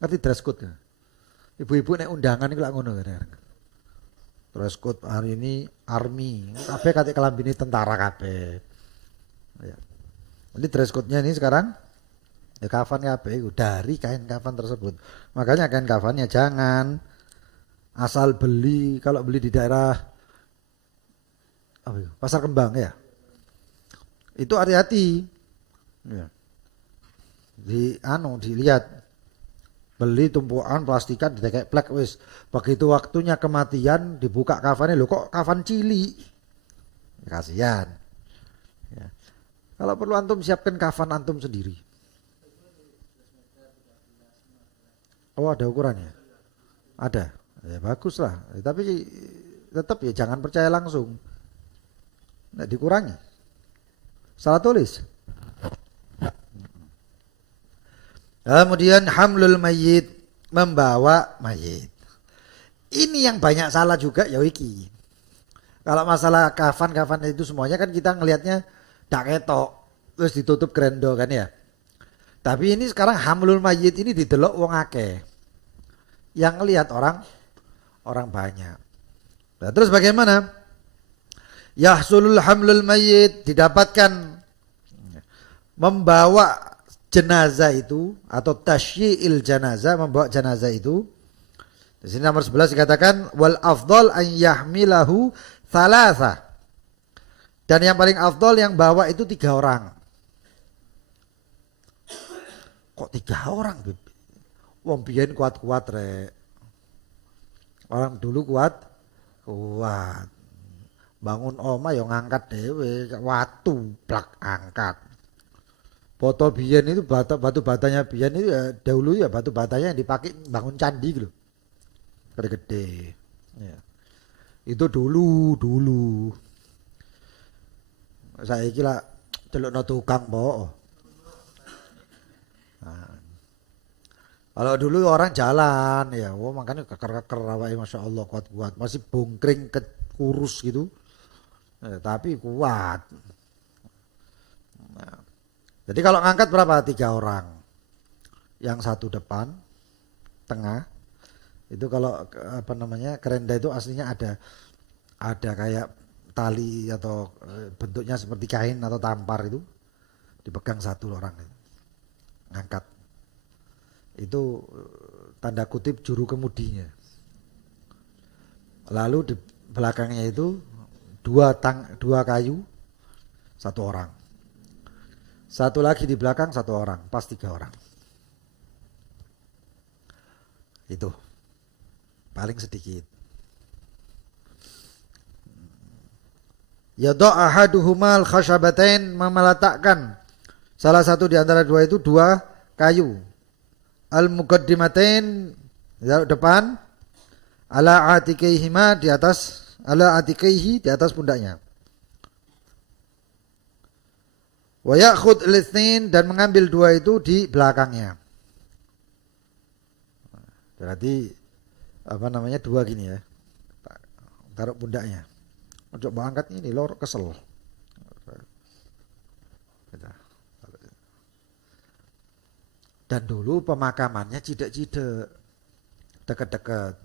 Ngerti dress code-nya? Ibu-ibu nek undangan iku lak ngono kadang. Dress code hari ini army, kabeh kate kelambine tentara kabeh. Ya. Jadi dress code-nya ini sekarang ya kafan kabeh iku dari kain kafan tersebut. Makanya kain kafannya jangan asal beli, kalau beli di daerah Pasar Kembang ya. Itu hati-hati. Ya. Dilihat. Beli tumpuan plastikan ditekek plek wis. Begitu waktunya kematian dibuka kafannya, lho kok kafan cili. Kasihan. Ya. Kalau perlu antum siapkan kafan antum sendiri. Oh, ada ukurannya? Ada. Ya bagus lah. Tapi tetap ya jangan percaya langsung. Nggak dikurangi. Salah tulis. Kemudian hamlul mayyit, membawa mayit. Ini yang banyak salah juga ya iki. Kalau masalah kafan itu semuanya kan kita ngelihatnya dak ketok terus ditutup grendo kan ya. Tapi ini sekarang hamlul mayyit ini didelok wong akeh. Yang ngelihat orang banyak. Nah, terus bagaimana? Yahsulul hamlul mayyit, didapatkan membawa jenazah itu atau tasyyi'il janazah, membawa jenazah itu. Di sini nomor 11 dikatakan wal afdal an yahmilahu thalatha. Dan yang paling afdal yang bawa itu 3 orang. Kok 3 orang? Wong biyen kuat-kuat rek. Orang dulu kuat. Bangun oma yang ngangkat dewe, watu plak angkat. Foto biyen itu batu batanya biyen itu ya dahulu ya batu batanya yang dipakai bangun candi gitu. Gede-gede. Ya. Itu dulu. Saya kira celukno tukang po. Nah. Kalau dulu orang jalan ya, makanya keker-keker awake masyaallah kuat-kuat, masih bongkring kurus gitu. Tapi kuat. Nah. Jadi kalau ngangkat berapa? 3 orang. Yang satu depan, tengah. Itu kalau kerenda itu aslinya ada kayak tali atau bentuknya seperti kain atau tampar itu dipegang satu orang ngangkat. Itu tanda kutip juru kemudinya. Lalu di belakangnya itu dua kayu, 1 orang. Satu lagi di belakang 1 orang, pas 3 orang. Itu paling sedikit. Yadha ahaduhumal khashabatain, meletakkan salah satu di antara 2 itu 2 kayu. Al muqaddimatain depan, ala atikaihima di atas, ala atikaihi di atas pundaknya. Wa ya'khud al-itsnain, dan mengambil 2 itu di belakangnya. Berarti 2 gini ya. Taruh pundaknya. Coba angkat ini lor kesel. Dan dulu pemakamannya cidak-cidak, dekat-dekat.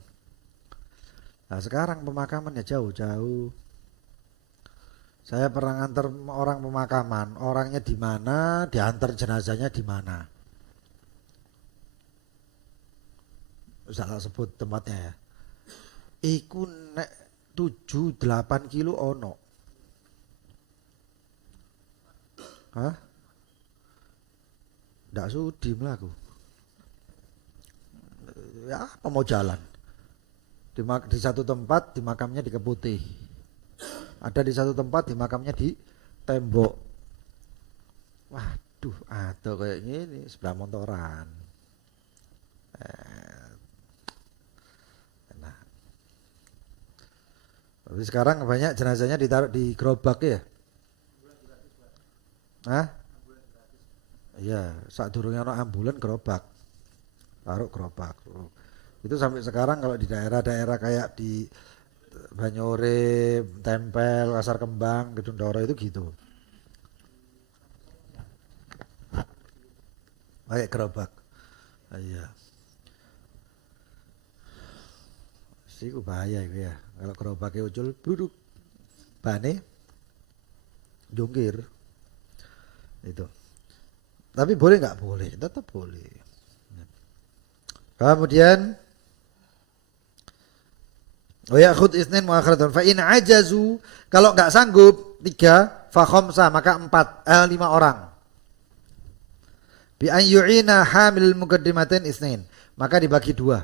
Nah sekarang pemakamannya jauh-jauh. Saya pernah nganter orang pemakaman, orangnya di mana, diantar jenazahnya di mana. Salah sebut tempatnya ya. Iku nek 7-8 kilo ono. Hah? Ndak sudi mlaku. Ya, apa mau jalan? Di satu tempat di makamnya di Keputih. Ada di satu tempat di makamnya di Tembok. Waduh, ada kayak gini sebelah Montoran. Nah. Tapi sekarang banyak jenazahnya ditaruh di gerobak ya. Hah? Iya, saat durungnya ono ambulan gerobak. Taruh gerobak. Itu sampai sekarang kalau di daerah-daerah kayak di Banyure, Tempel, Pasar Kembang, Gedung Doro itu gitu. Pakai gerobak. Iya. Sih bahaya itu ya. Kalau gerobaknya ucul, duduk. Bane jungkir. Itu. Tapi boleh nggak? Boleh, tetap boleh. Kemudian ya'khud itsnain mu'akhiratun fa in ajazu, kalau nggak sanggup 3 fa khamsa, maka 5 orang. Bi an yu'ina hamil muqaddimatain itsnain, maka dibagi 2.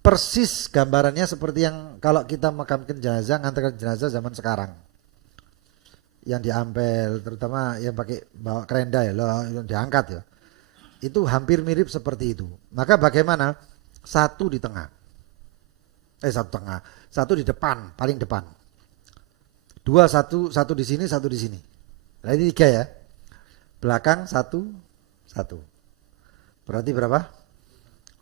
Persis gambarannya seperti yang kalau kita makamkan jenazah, ngantarkan jenazah zaman sekarang. Yang diampel, terutama yang pakai bawa kerenda ya, loh, yang diangkat ya. Itu hampir mirip seperti itu. Maka bagaimana? 1 di tengah. 1 tengah. 1 di depan, paling depan. 2, 1 di sini, 1 di sini. Nah ini 3 ya. Belakang 1. Berarti berapa?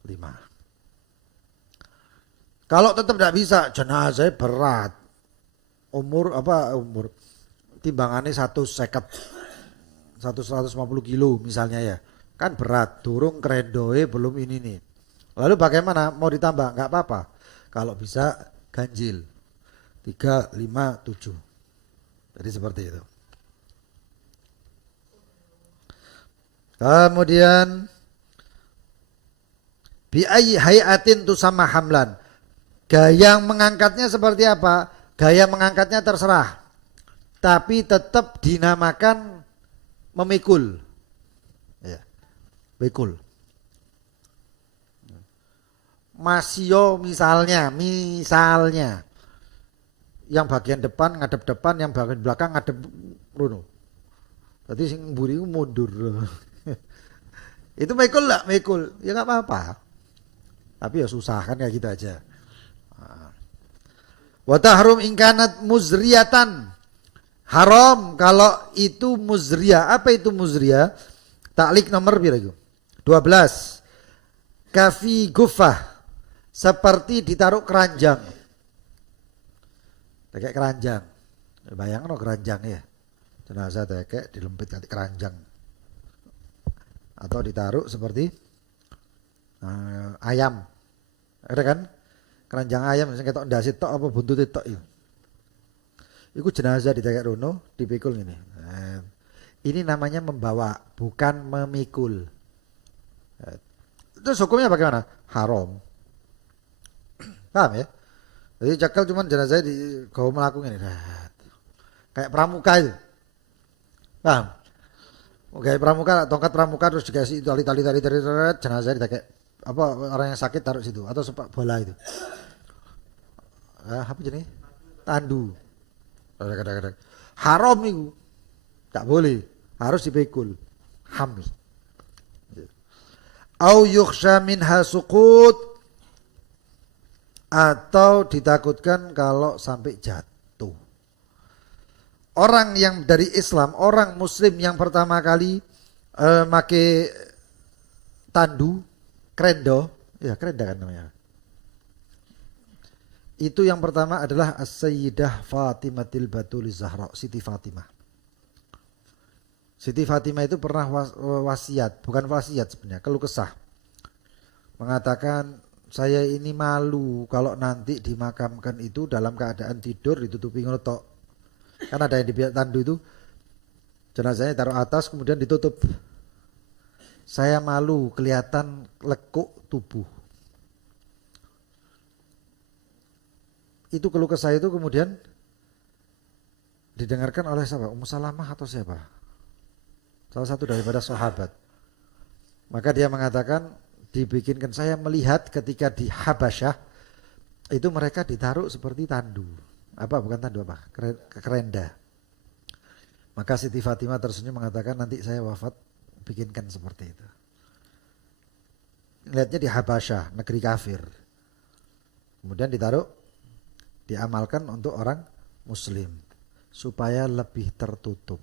5. Kalau tetap tidak bisa, jenazah berat. Umur timbangannya 150 kilo misalnya ya, kan berat, durung kerendoe belum ini nih. Lalu bagaimana? Mau ditambah? Nggak apa-apa. Kalau bisa ganjil 3, 5, 7. Jadi seperti itu. Kemudian bi ayyi hayatin tusamma hamlan. Gaya mengangkatnya seperti apa? Gaya mengangkatnya terserah. Tapi tetap dinamakan memikul. Ya, mikul. Masio misalnya yang bagian depan ngadep depan, yang bagian belakang ngadep runo. Berarti sing mburi mundur. Itu mikul lah, mikul. Ya nggak apa-apa. Tapi ya susah kan kayak gitu aja. Wa tahrum ingkanat muzriyatan. Haram kalau itu muzriyah. Apa itu muzriyah? Taklik nomor berapa? 12. Kafi gufah. Seperti ditaruh keranjang. Kayak keranjang. Bayangkan no keranjang ya. Jenazah kayak dilempit nanti keranjang. Atau ditaruh seperti ayam. Ada kan? Keranjang ayam misalnya ketok ndase tok apa buntut tok itu. Iku jenazah ditekek rono, dipikul ini. Ini namanya membawa, bukan memikul. Terus hukumnya bagaimana? Haram. Paham ya? Jadi cakal cuman jenazah di kau melakukan ini. Kayak pramuka itu. Paham? Kayak pramuka, tongkat pramuka terus dikasih tali jenazah ditekek apa orang yang sakit taruh situ atau sepak bola itu. Apa jenis? Tandu. Kadang-kadang. Haram itu. Tak boleh. Harus dipikul. Hamil. Au yukhsha minha suqut. Atau ditakutkan kalau sampai jatuh. Orang yang dari Islam, orang Muslim yang pertama kali make tandu, krendo, ya krenda kan namanya. Itu yang pertama adalah As-Sayyidah Fatimatil Batuli Zahra, Siti Fatimah. Siti Fatimah itu pernah wasiat, bukan wasiat sebenarnya, keluh kesah. Mengatakan, saya ini malu kalau nanti dimakamkan itu dalam keadaan tidur ditutupi ngotok. Kan ada yang di pihak tandu itu jenazahnya taruh atas kemudian ditutup. Saya malu kelihatan lekuk tubuh. Itu keluh kesah itu kemudian didengarkan oleh siapa? Ummu Salamah atau siapa? Salah satu daripada sahabat. Maka dia mengatakan dibikinkan, saya melihat ketika di Habasyah itu mereka ditaruh seperti tandu. Apa bukan tandu apa? Kerenda. Maka Siti Fatimah tersenyum mengatakan nanti saya wafat bikinkan seperti itu. Lihatnya di Habasyah, negeri kafir. Kemudian ditaruh, diamalkan untuk orang Muslim supaya lebih tertutup.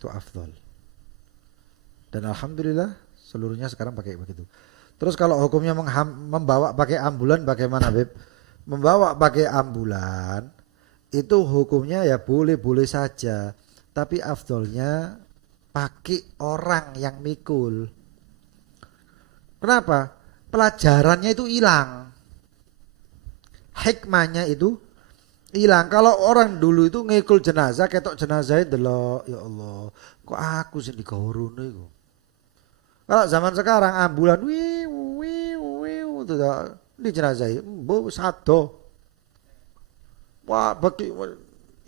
Itu afdol. Dan alhamdulillah seluruhnya sekarang pakai begitu. Terus kalau hukumnya membawa pakai ambulan bagaimana, Beb? Membawa pakai ambulan itu hukumnya ya boleh-boleh saja. Tapi afdolnya pakai orang yang mikul. Kenapa? Pelajarannya itu hilang. Hikmahnya itu hilang. Kalau orang dulu itu ngikul jenazah, ketok jenazah itu loh, ya Allah, kok aku sih digorone iku. Kalau zaman sekarang ambulan di jenazah bu sado. Wah,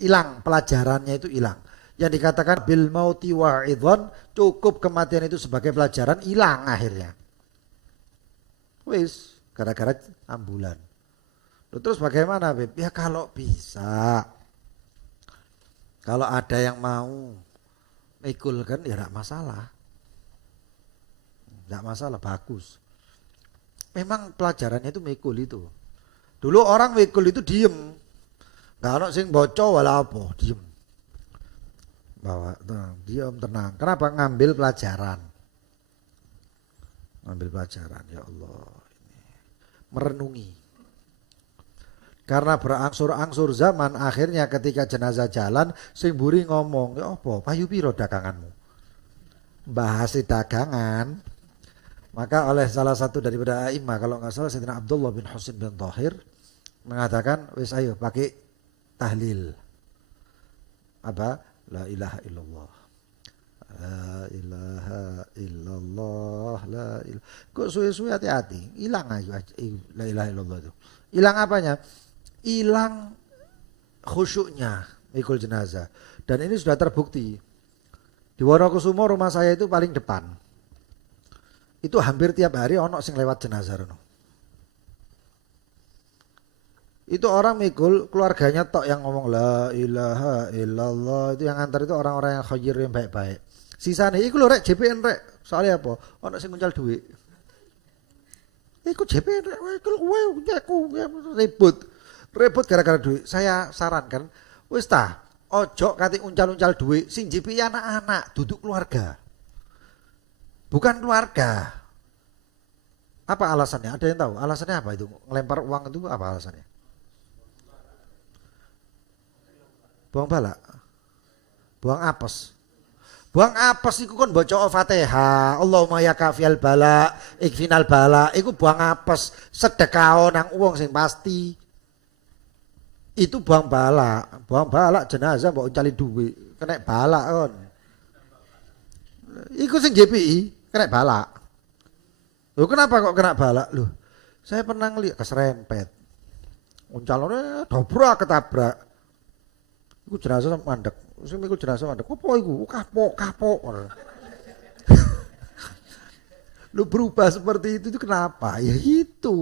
hilang pelajarannya itu hilang. Yang dikatakan bil mauti wa'idhon, cukup kematian itu sebagai pelajaran, hilang akhirnya. Wis, gara-gara ambulan. Terus bagaimana, Beb? Ya kalau bisa. Kalau ada yang mau mikulkan ya enggak masalah. Enggak masalah, bagus. Memang pelajarannya itu mikul itu. Dulu orang mikul itu diem. Enggak ono sing boco wala apa, diem. Bawa tenang, diem tenang. Kenapa? Ngambil pelajaran. Ngambil pelajaran, ya Allah. Ini. Merenungi. Karena berangsur-angsur zaman, akhirnya ketika jenazah jalan, sing mburi ngomong, ya apa, payu piro daganganmu? Bahas dagangan. Maka oleh salah satu daripada a'imah, kalau nggak salah Sayyidina Abdullah bin Husain bin Thahir mengatakan, wis ayo pakai tahlil. Apa? La ilaha illallah. La ilaha illallah, la ilaha. Kok suwe-suwe hati-hati, hilang aja la ilaha illallah itu. Hilang apanya? Hilang khusyuknya mikul jenazah. Dan ini sudah terbukti. Di Wonokusumo rumah saya itu paling depan. Itu hampir tiap hari ono sing lewat jenazah rono. Itu orang mikul, keluarganya tok yang ngomong la ilaha illallah. Itu yang antar itu orang-orang yang khair yang baik-baik. Sisane iku lho rek JPN rek. Soalnya apa? Ono sing nguncal duit. Iku JPN rek, iku kowe nyaku ribut. Ribut gara-gara duit. Saya sarankan, wis ta, ojo kate uncal-uncal duit, sing JPI anak-anak, duduk keluarga. Bukan keluarga. Apa alasannya? Ada yang tahu? Alasannya apa itu? Ngelempar uang itu apa alasannya? Buang bala. Buang apes. Buang apes iku kon baca Fatihah. Allahumma ya kafiyal bala, ikfinal bala. Iku buang apes, sedekah nang wong sing pasti. Itu buang bala. Buang bala jenazah mbok uncali duit, kena bala kon. Iku sing JPI, kena bala. Loh kenapa kok kena bala? Loh, saya pernah ngeliat keserempet. Uncalone dobrak ketabrak. Iku jenazah mandek. Sing mikul jenazah mandek. Opo iku? Kapok. Lu berubah seperti itu kenapa? Ya itu.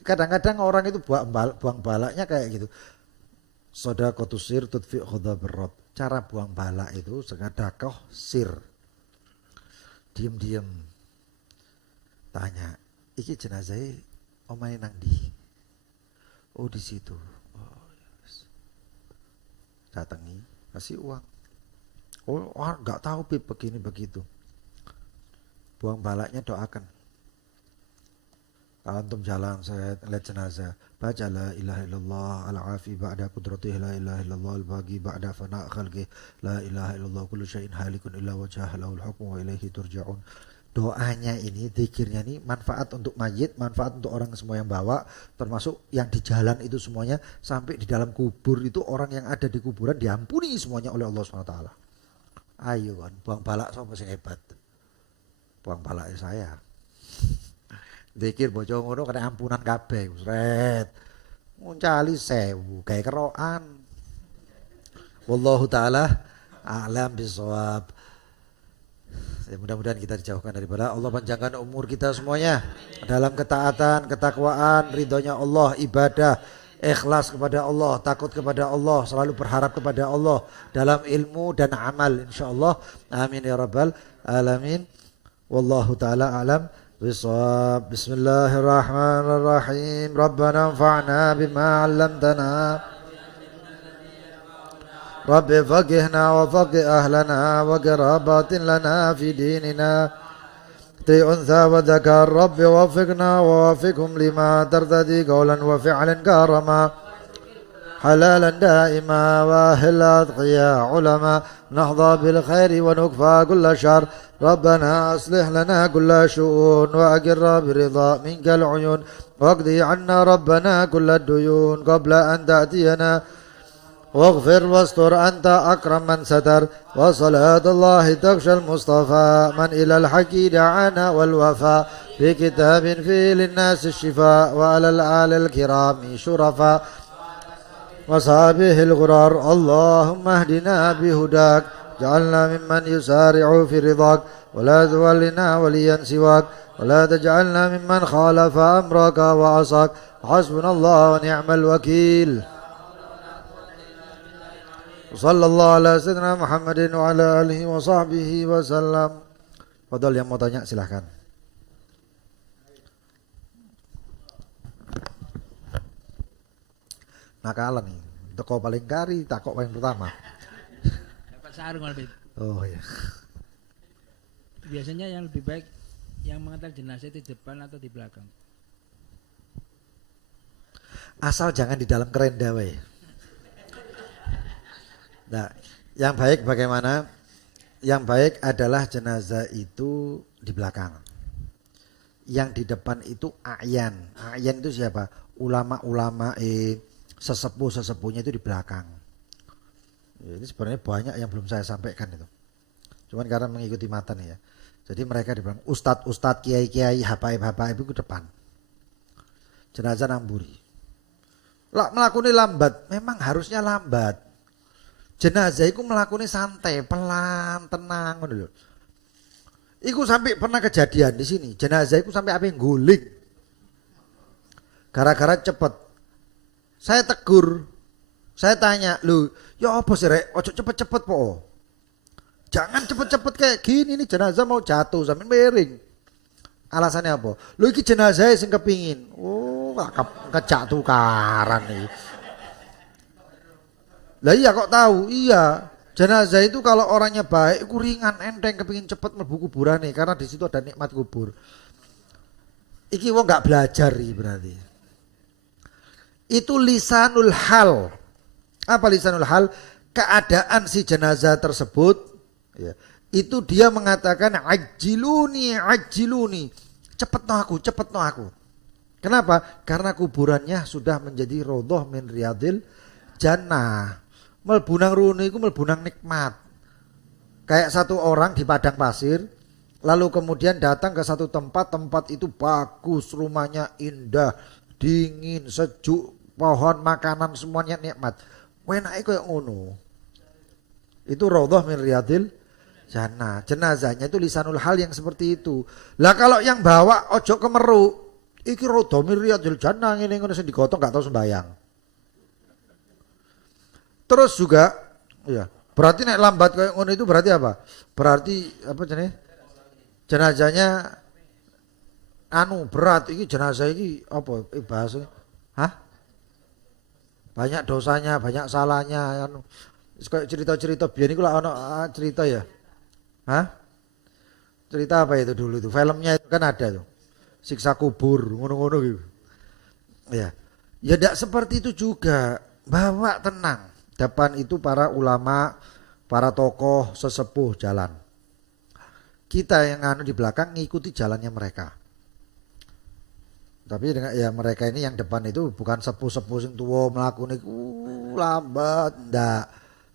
Kadang-kadang orang itu buang balaknya kayak gitu. Shadaqatus sir tudfi ghadabir rabb. Cara buang balak itu sedekah sir. Diam-diam. Tanya, iki jenazah omahe nang ndi? Oh di situ. Datangi, kasih uang. Oh, nggak tahu Pip begini begitu. Buang balaknya doakan. Kalau antum jalan saya lihat jenazah, baca la ilaha illallah al-afi ba'da qudratihi la ilaha illallah al-baqi ba'da fana' khalqi la ilaha illallah kullu syai'in halikun illa wajhahu lahul hukmu wa ilaihi turja'un. Doanya ini, zikirnya ini manfaat untuk mayit, manfaat untuk orang semua yang bawa, termasuk yang di jalan itu semuanya, sampai di dalam kubur itu orang yang ada di kuburan diampuni semuanya oleh Allah SWT. Ayo kan, buang balak sama sing hebat. Buang balak saya. Zikir bocah ngono kena ampunan kabeh, sret. Nguncali 1000 kayak kerokan. Wallahu taala a'lam bisawab. Ya, mudah-mudahan kita dijauhkan daripada Allah, panjangkan umur kita semuanya dalam ketaatan, ketakwaan, ridhonya Allah, ibadah, ikhlas kepada Allah, takut kepada Allah, selalu berharap kepada Allah dalam ilmu dan amal insyaallah. Amin ya rabbal alamin. Wallahu taala alam bisawab. Bismillahirrahmanirrahim. Rabbana anfa'na bima 'allamtana. رب فقهنا وفقه أهلنا وقرابات لنا في ديننا أنثى وذكر رب وفقنا ووفقهم لما ترتدي قولا وفعلا كرما حلالا دائما واهل أتقياء علماء نحظى بالخير ونكفى كل شر ربنا أصلح لنا كل شؤون وأقر برضا منك العيون واقضي عنا ربنا كل الديون قبل أن تأتينا واغفر واستر أنت أكرم من ستر وصلاة الله تغشى المصطفى من إلى الحق دعانا والوفاء بكتاب فيه للناس الشفاء وعلى الآل الكرام شرفاء وصحابه الغرار اللهم اهدنا بهداك جعلنا ممن يسارع في رضاك ولا تولنا وليا سواك ولا تجعلنا ممن خالف أمرك وعصاك حسبنا الله ونعم الوكيل Sallallahu alaihi wasallam Muhammadin wa ala alihi wa sahbihi wasallam. Fadal yang mau tanya silahkan. Nakalan nih. Teko paling kari, takok paling pertama. Dapat sarung lebih. Oh iya. Biasanya yang lebih baik yang mengantar jenazah itu di depan atau di belakang? Asal jangan di dalam kerenda we. Nah, yang baik bagaimana? Yang baik adalah jenazah itu di belakang. Yang di depan itu a'yan. A'yan itu siapa? Ulama-ulama sesepuh-sesepuhnya itu di belakang. Ini sebenarnya banyak yang belum saya sampaikan itu. Cuman karena mengikuti matan ya. Jadi mereka di belakang, ustadz, kiai-kiai, habaib itu ke depan. Jenazah nang mburi. Lah melakoni lambat, memang harusnya lambat. Jenazah itu melakoni santai, pelan, tenang ngono lho. Iku sampai pernah kejadian di sini. Jenazah itu sampai apa yang guling. Gara-gara cepet. Saya tegur. Saya tanya, "Lu, ya apa sih rek? Ojo cepet-cepet po. Jangan cepet-cepet kayak gini nih, jenazah mau jatuh sampai miring." Alasannya apa? Lu iki jenazah sing kepingin. Oh, kejak tukaran nih. Lah iya kok tahu? Iya. Jenazah itu kalau orangnya baik, itu ringan, enteng, kepingin cepet mlebu kuburan nih, karena di situ ada nikmat kubur. Iki wong nggak belajar nih berarti. Itu lisanul hal. Apa lisanul hal? Keadaan si jenazah tersebut, ya, itu dia mengatakan ajiluni, cepet no aku. Kenapa? Karena kuburannya sudah menjadi rodhoh min riyadil jannah. Melbunang rune itu melbunang nikmat. Kayak satu orang di padang pasir, lalu kemudian datang ke satu tempat itu bagus, rumahnya indah, dingin, sejuk, pohon, makanan semuanya nikmat. Wenake koyo ngono. Itu rodhoh min riyadil jannah. Jenazahnya itu lisanul hal yang seperti itu. Lah kalau yang bawa ojo kemeru, iki rodhoh min riyadil jannah ngene ngono sing digotong gak tau sembayang. Terus juga ya, berarti nek lambat kayak ngono itu berarti apa? Berarti apa jenenge? Jenazahnya berat, iki jenazah iki apa bahasa? Hah? Banyak dosanya, banyak salahnya. Kayak cerita-cerita biar ini lah ono cerita ya. Hah? Cerita apa itu dulu itu? Filmnya itu kan ada tuh. Siksa kubur, ngono-ngono gitu. Ya. Ya tidak seperti itu juga. Bawa tenang. Depan itu para ulama, para tokoh, sesepuh jalan. Kita yang di belakang ngikuti jalannya mereka. Tapi dengan ya mereka ini yang depan itu bukan sepuh-sepuh sing tuwa mlakune lambat, ndak.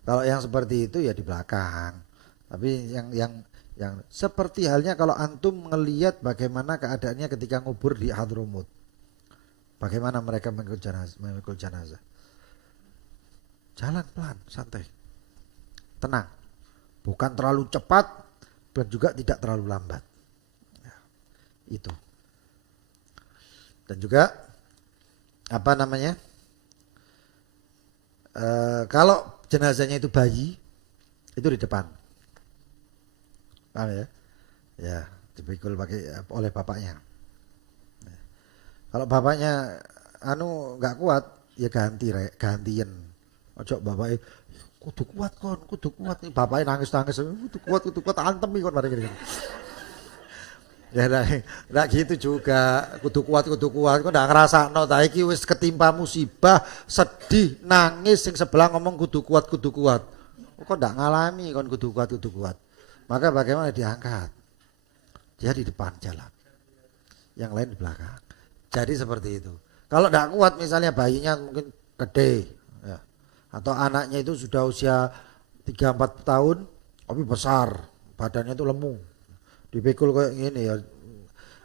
Kalau yang seperti itu ya di belakang. Tapi yang seperti halnya kalau antum ngelihat bagaimana keadaannya ketika ngubur di Hadramut. Bagaimana mereka memikul jenazah. Jalan pelan, santai. Tenang. Bukan terlalu cepat dan juga tidak terlalu lambat. Ya, itu. Dan juga apa namanya? Kalau jenazahnya itu bayi, itu di depan. Paham ya? Ya, dipikul oleh bapaknya. Kalau bapaknya nggak kuat, ya gantian. Ojo bapaknya kudu kuat nih. Bapaknya nangis, kudu kuat antem nih kon bareng gini. Ya ndak gitu juga, kudu kuat kok ndak ngrasakno ta iki wis ketimpa musibah, sedih, nangis sing sebelah ngomong kudu kuat. Kok ndak ngalami kon kudu kuat. Maka bagaimana diangkat? Dia di depan jalan. Yang lain di belakang. Jadi seperti itu. Kalau ndak kuat misalnya bayinya mungkin gede ya. Atau anaknya itu sudah usia 3-4 tahun tapi besar, badannya itu lemu. Dipikul kayak gini ya.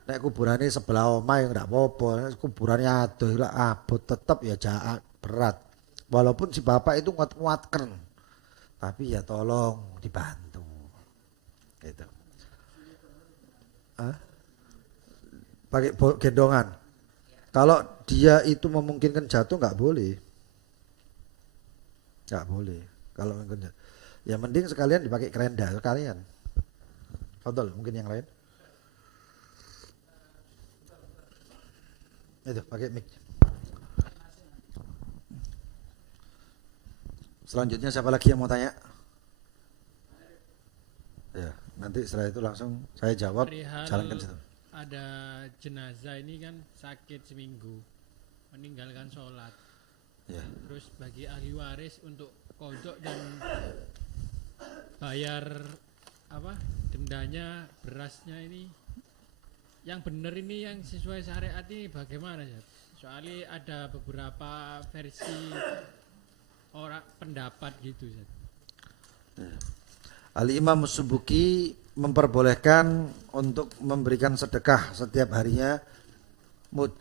Nek kuburannya sebelah omah yang ndak apa-apa, kuburannya aduh lah abot tetap ya jahat berat. Walaupun si bapak itu nguat-nguatkan. Tapi ya tolong dibantu. Gitu. Pakai gendongan. Kalau dia itu memungkinkan jatuh nggak boleh. Nggak boleh. Kalau ya mending sekalian dipakai kerenda sekalian. Fadol, mungkin yang lain. Itu pakai mic. Selanjutnya siapa lagi yang mau tanya? Ya, nanti setelah itu langsung saya jawab. Jalankan situ. Ada jenazah ini kan sakit seminggu, meninggalkan sholat. Ya. Terus bagi ahli waris untuk kodok dan bayar dendanya, berasnya ini yang benar ini yang sesuai syariat ini bagaimana ya? Soalnya ada beberapa versi orang pendapat gitu ya. Al-Imam Subuki memperbolehkan untuk memberikan sedekah setiap harinya mud.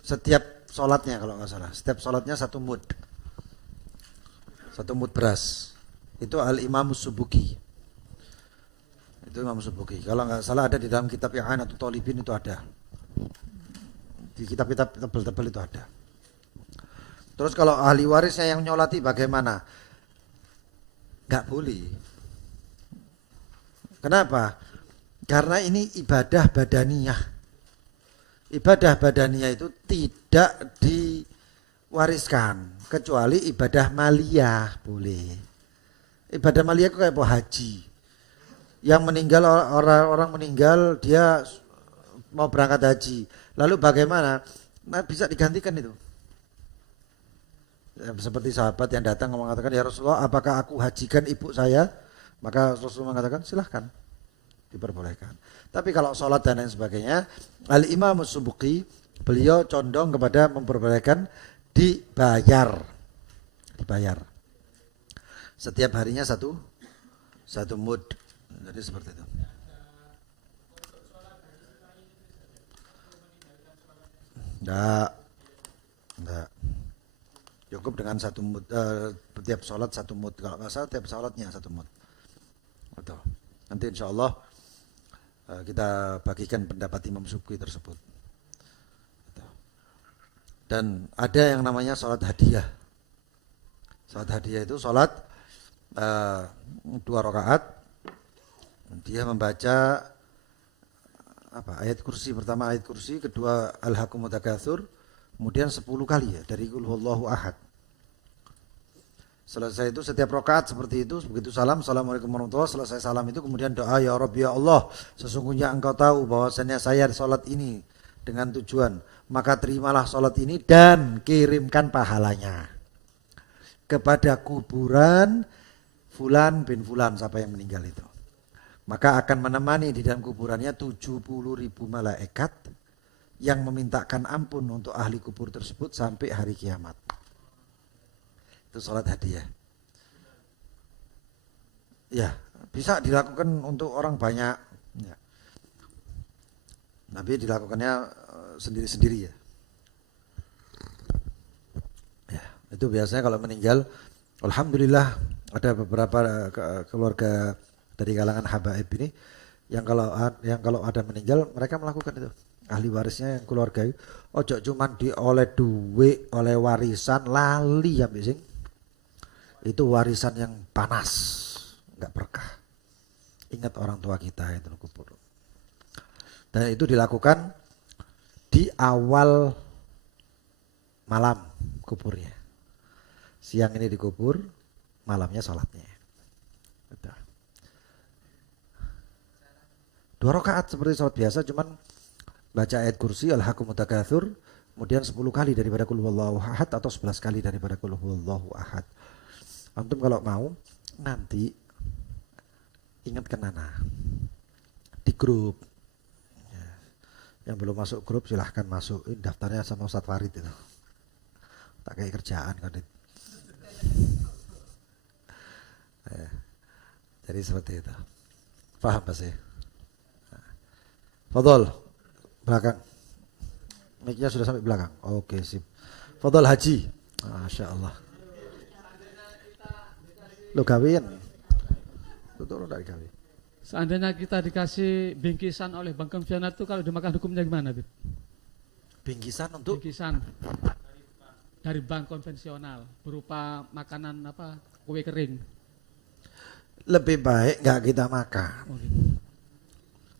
Setiap sholatnya kalau nggak salah. Setiap sholatnya 1 mud. 1 mud beras. Itu Al-Imam Subuki. Itu Imam Subuki. Kalau nggak salah ada di dalam kitab I'anatul Talibin itu ada. Di kitab-kitab tebel-tebel itu ada. Terus kalau ahli warisnya yang nyolati bagaimana? Nggak boleh. Kenapa? Karena ini ibadah badaniyah. Ibadah badaniyah itu tidak diwariskan. Kecuali ibadah maliyah boleh. Ibadah maliyah itu kayak haji. Yang meninggal, orang meninggal dia mau berangkat haji. Lalu bagaimana? Nah, bisa digantikan itu. Seperti sahabat yang datang mengatakan, ya Rasulullah, apakah aku hajikan ibu saya? Maka Rasulullah mengatakan, silahkan, diperbolehkan. Tapi kalau sholat dan lain sebagainya, Al-Imam Subuki, beliau condong kepada memperbolehkan dibayar. Setiap harinya satu mud. Jadi seperti itu. Enggak. Cukup dengan 1 mud, setiap sholat 1 mud. Kalau nggak salah setiap sholatnya 1 mud. Betul. Nanti insya Allah kita bagikan pendapat Imam Subuki tersebut. Betul. Dan ada yang namanya sholat hadiah. Sholat hadiah itu sholat 2 rakaat. Dia membaca ayat kursi, pertama ayat kursi, kedua Al-Hakumut Takatsur, kemudian 10 kali ya dari Qul Huwallahu Ahad. Selesai itu setiap rakaat seperti itu, begitu salam, assalamualaikum warahmatullahi wabarakatuh, selesai salam itu kemudian doa, ya Rabbi ya Allah, sesungguhnya engkau tahu bahwasanya saya sholat ini dengan tujuan, maka terimalah sholat ini dan kirimkan pahalanya kepada kuburan Fulan bin Fulan, siapa yang meninggal itu. Maka akan menemani di dalam kuburannya 70.000 malaikat yang memintakan ampun untuk ahli kubur tersebut sampai hari kiamat. Itu sholat hadiah. Ya, bisa dilakukan untuk orang banyak. Ya. Nabi dilakukannya sendiri-sendiri ya. Ya, itu biasanya kalau meninggal, alhamdulillah ada beberapa keluarga dari kalangan habaib ini yang kalau ada meninggal mereka melakukan itu. Ahli warisnya yang keluarga ojo cuman dioleh duit, oleh warisan lali ya bising. Itu warisan yang panas, enggak berkah. Ingat orang tua kita itu kubur. Dan itu dilakukan di awal malam kuburnya. Siang ini dikubur, malamnya sholatnya. 2 rakaat seperti sholat biasa, cuman baca ayat kursi Al-Hakumut Takatsur, kemudian 10 kali daripada Qul Huwallahu Ahad atau 11 kali daripada Qul Huwallahu Ahad. Antum kalau mau nanti ingatkan Nana di grup. Ya. Yang belum masuk grup silahkan masuk. Ini daftarnya sama Ustadz Farid itu. Tak kayak kerjaan kan. Ya. Jadi seperti itu. Paham Pak sih? Fadol belakang. Mic-nya sudah sampai belakang. Oke, sip. Fadol Haji. Masya Allah. Lo kawin. Betul dari kawin. Seandainya kita dikasih bingkisan oleh Bank Konvensional itu kalau dimakan hukumnya gimana, Bib? Bingkisan untuk? Bingkisan dari bank konvensional berupa makanan kue kering. Lebih baik nggak kita makan. Oh, gitu.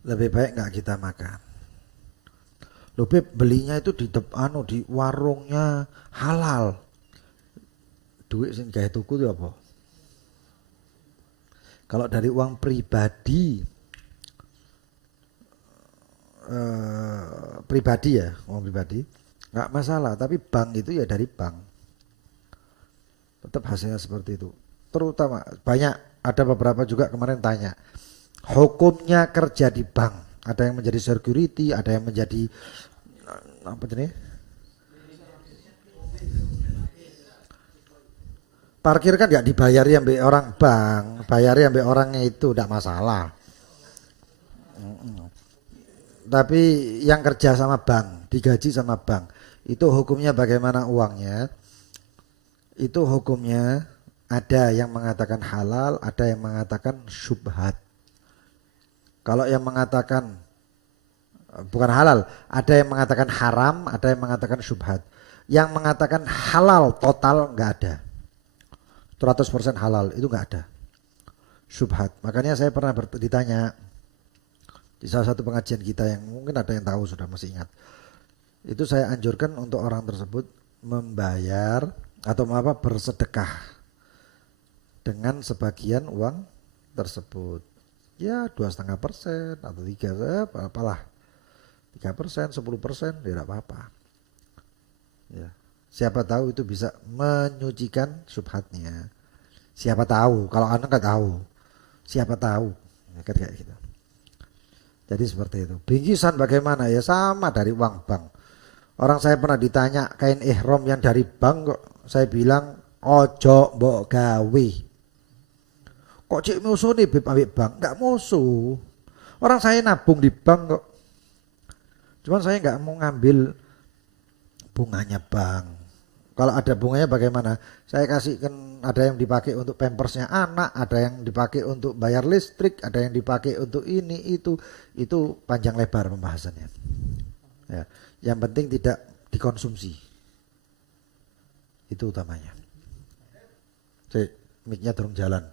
Lebih baik nggak kita makan. Loh Beb, belinya itu di di warungnya halal. Duit sing gawe tuku itu apa? Kalau dari uang pribadi, ya, uang pribadi, nggak masalah. Tapi bank itu ya dari bank. Tetap hasilnya seperti itu. Terutama ada beberapa juga kemarin tanya. Hukumnya kerja di bank, ada yang menjadi security, ada yang menjadi apa jenis? Parkir kan nggak dibayari ambil orang bank, bayari ambil orangnya itu tidak masalah. Tapi yang kerja sama bank, digaji sama bank, itu hukumnya bagaimana uangnya? Itu hukumnya ada yang mengatakan halal, ada yang mengatakan syubhat. Kalau yang mengatakan bukan halal, ada yang mengatakan haram, ada yang mengatakan syubhat. Yang mengatakan halal total nggak ada. 100% halal itu nggak ada. Syubhat. Makanya saya pernah ditanya di salah satu pengajian kita yang mungkin ada yang tahu sudah masih ingat. Itu saya anjurkan untuk orang tersebut membayar atau bersedekah dengan sebagian uang tersebut. Ya 2,5% atau 3, apalah 3%, 10%, ya tidak apa-apa. Ya. Siapa tahu itu bisa menyucikan syubhatnya. Siapa tahu, kalau Anda nggak tahu, siapa tahu, ya, kayak gitu. Jadi seperti itu. Bingkisan bagaimana? Ya sama dari uang bank. Orang saya pernah ditanya kain ihram yang dari bank kok, saya bilang ojo mbok gawe. Kok cik musuh nih ambil bank? Nggak musuh. Orang saya nabung di bank kok. Cuman saya nggak mau ngambil bunganya bank. Kalau ada bunganya bagaimana? Saya kasihkan, ada yang dipakai untuk pampersnya anak, ada yang dipakai untuk bayar listrik, ada yang dipakai untuk ini itu panjang lebar pembahasannya. Ya, yang penting tidak dikonsumsi. Itu utamanya. Mic-nya turun jalan.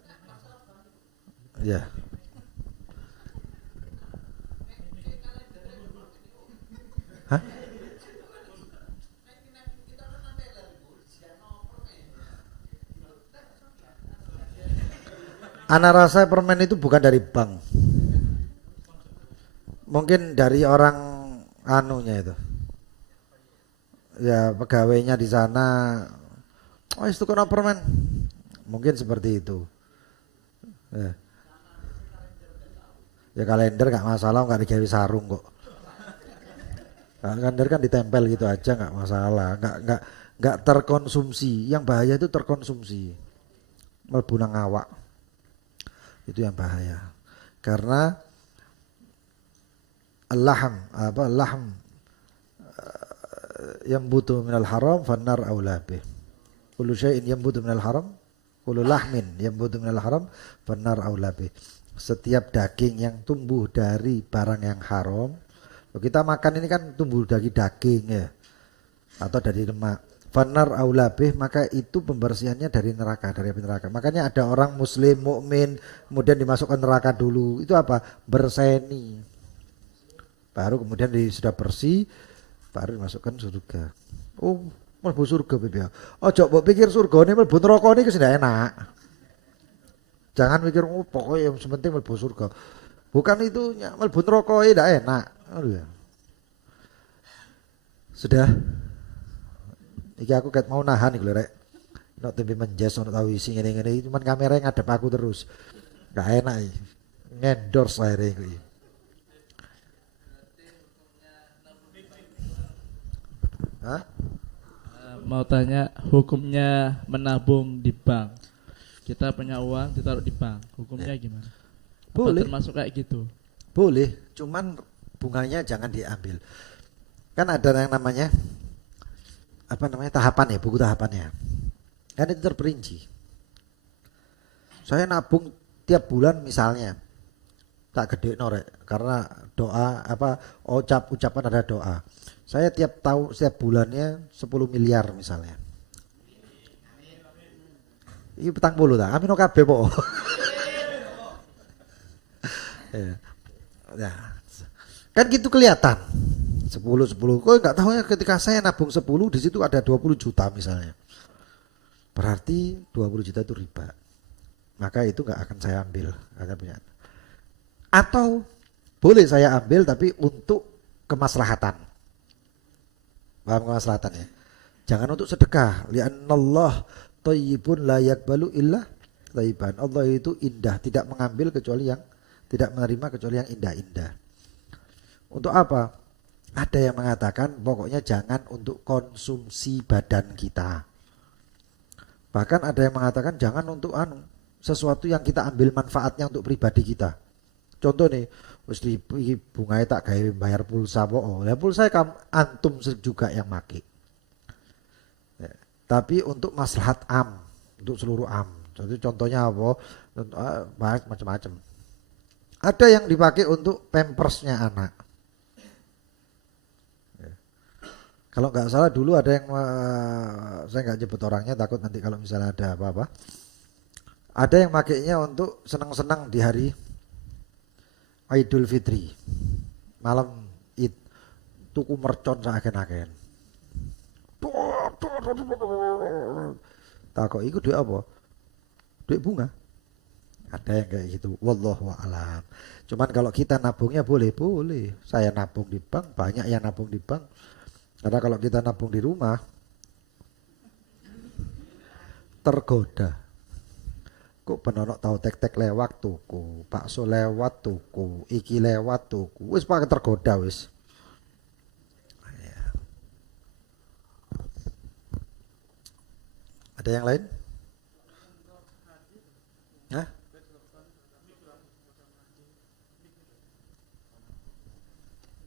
Ya. Hah? Ana rasa permen itu bukan dari bank. Mungkin dari orang anunya itu. Ya pegawainya di sana. Oh itu kena permen. Mungkin seperti itu. Ya kalender nggak masalah, nggak digawe sarung kok. Kalender kan ditempel gitu aja nggak masalah, nggak terkonsumsi. Yang bahaya itu terkonsumsi, mlebu nang awak. Itu yang bahaya. Karena lahm yang butuh minal haram fannar aula bih. Kullu syai'in yang butuh minal haram, kullu lahmin yang butuh minal haram fannar aula bih. Setiap daging yang tumbuh dari barang yang haram, kita makan ini kan tumbuh dari daging ya, atau dari lemak. Fanar aulabih, maka itu pembersihannya dari neraka, dari api neraka. Makanya ada orang muslim mukmin kemudian dimasukkan neraka dulu. Itu apa? Berseni. Baru kemudian sudah bersih, baru dimasukkan surga. Oh, mlebu surga piye? Ojo mbok pikir surga ini mlebu neraka ini wis enak. Jangan mikir pokoknya yang penting mlebu surga. Bukan itu, mlebu neraka ini tidak enak. Sudah. Iki aku kayak mau nahan iki lho rek. Nek tembe menjes ono tau isi ngene-ngene cuman kameranya ngadep aku terus. Enggak enak iki. Ngendorse ae iki. Hah? Mau tanya hukumnya menabung di bank. Kita punya uang ditaruh di bank. Hukumnya gimana? Boleh. Apa termasuk kayak gitu? Boleh, cuman bunganya jangan diambil. Kan ada yang namanya tahapan ya, buku tahapannya. Kan itu terperinci. Saya nabung tiap bulan misalnya tak gede norek karena doa ucapan ada doa. Saya tiap bulannya 10 miliar misalnya. Iki petang puluh ta, amin kabeh po. Ya. Kan gitu kelihatan. 10. Kok enggak tahu ya ketika saya nabung 10 di situ ada 20 juta misalnya. Berarti 20 juta itu riba. Maka itu enggak akan saya ambil. Atau boleh saya ambil tapi untuk kemaslahatan. Paham kemaslahatan ya? Jangan untuk sedekah. Li'annallah thayyibun la yaqbalu illa thayyiban. Allah itu indah, tidak mengambil kecuali yang tidak menerima kecuali yang indah-indah. Untuk apa? Ada yang mengatakan pokoknya jangan untuk konsumsi badan kita. Bahkan ada yang mengatakan jangan untuk sesuatu yang kita ambil manfaatnya untuk pribadi kita. Contoh nih, mesti bunga tak gawe bayar pulsa po. Ya pulsa antum juga yang make. Ya, tapi untuk maslahat untuk seluruh Jadi contohnya apa? Bahas macam-macam. Ada yang dipakai untuk pampersnya anak. Ya. Kalau nggak salah dulu ada yang saya nggak nyebut orangnya takut nanti kalau misalnya ada apa-apa. Ada yang makainya untuk senang-senang di hari Idul Fitri, malam Id, tuku mercon saken-aken. Takut itu duit apa? Duit bunga. Ada yang kayak gitu. Wallahu a'lam. Cuman kalau kita nabungnya boleh. Saya nabung di bank, banyak yang nabung di bank. Karena kalau kita nabung di rumah tergoda. Kok penonok tahu tek-tek lewat tuku, bakso lewat tuku, iki lewat tuku, wis pakai tergoda wis. Ada yang lain? Hah?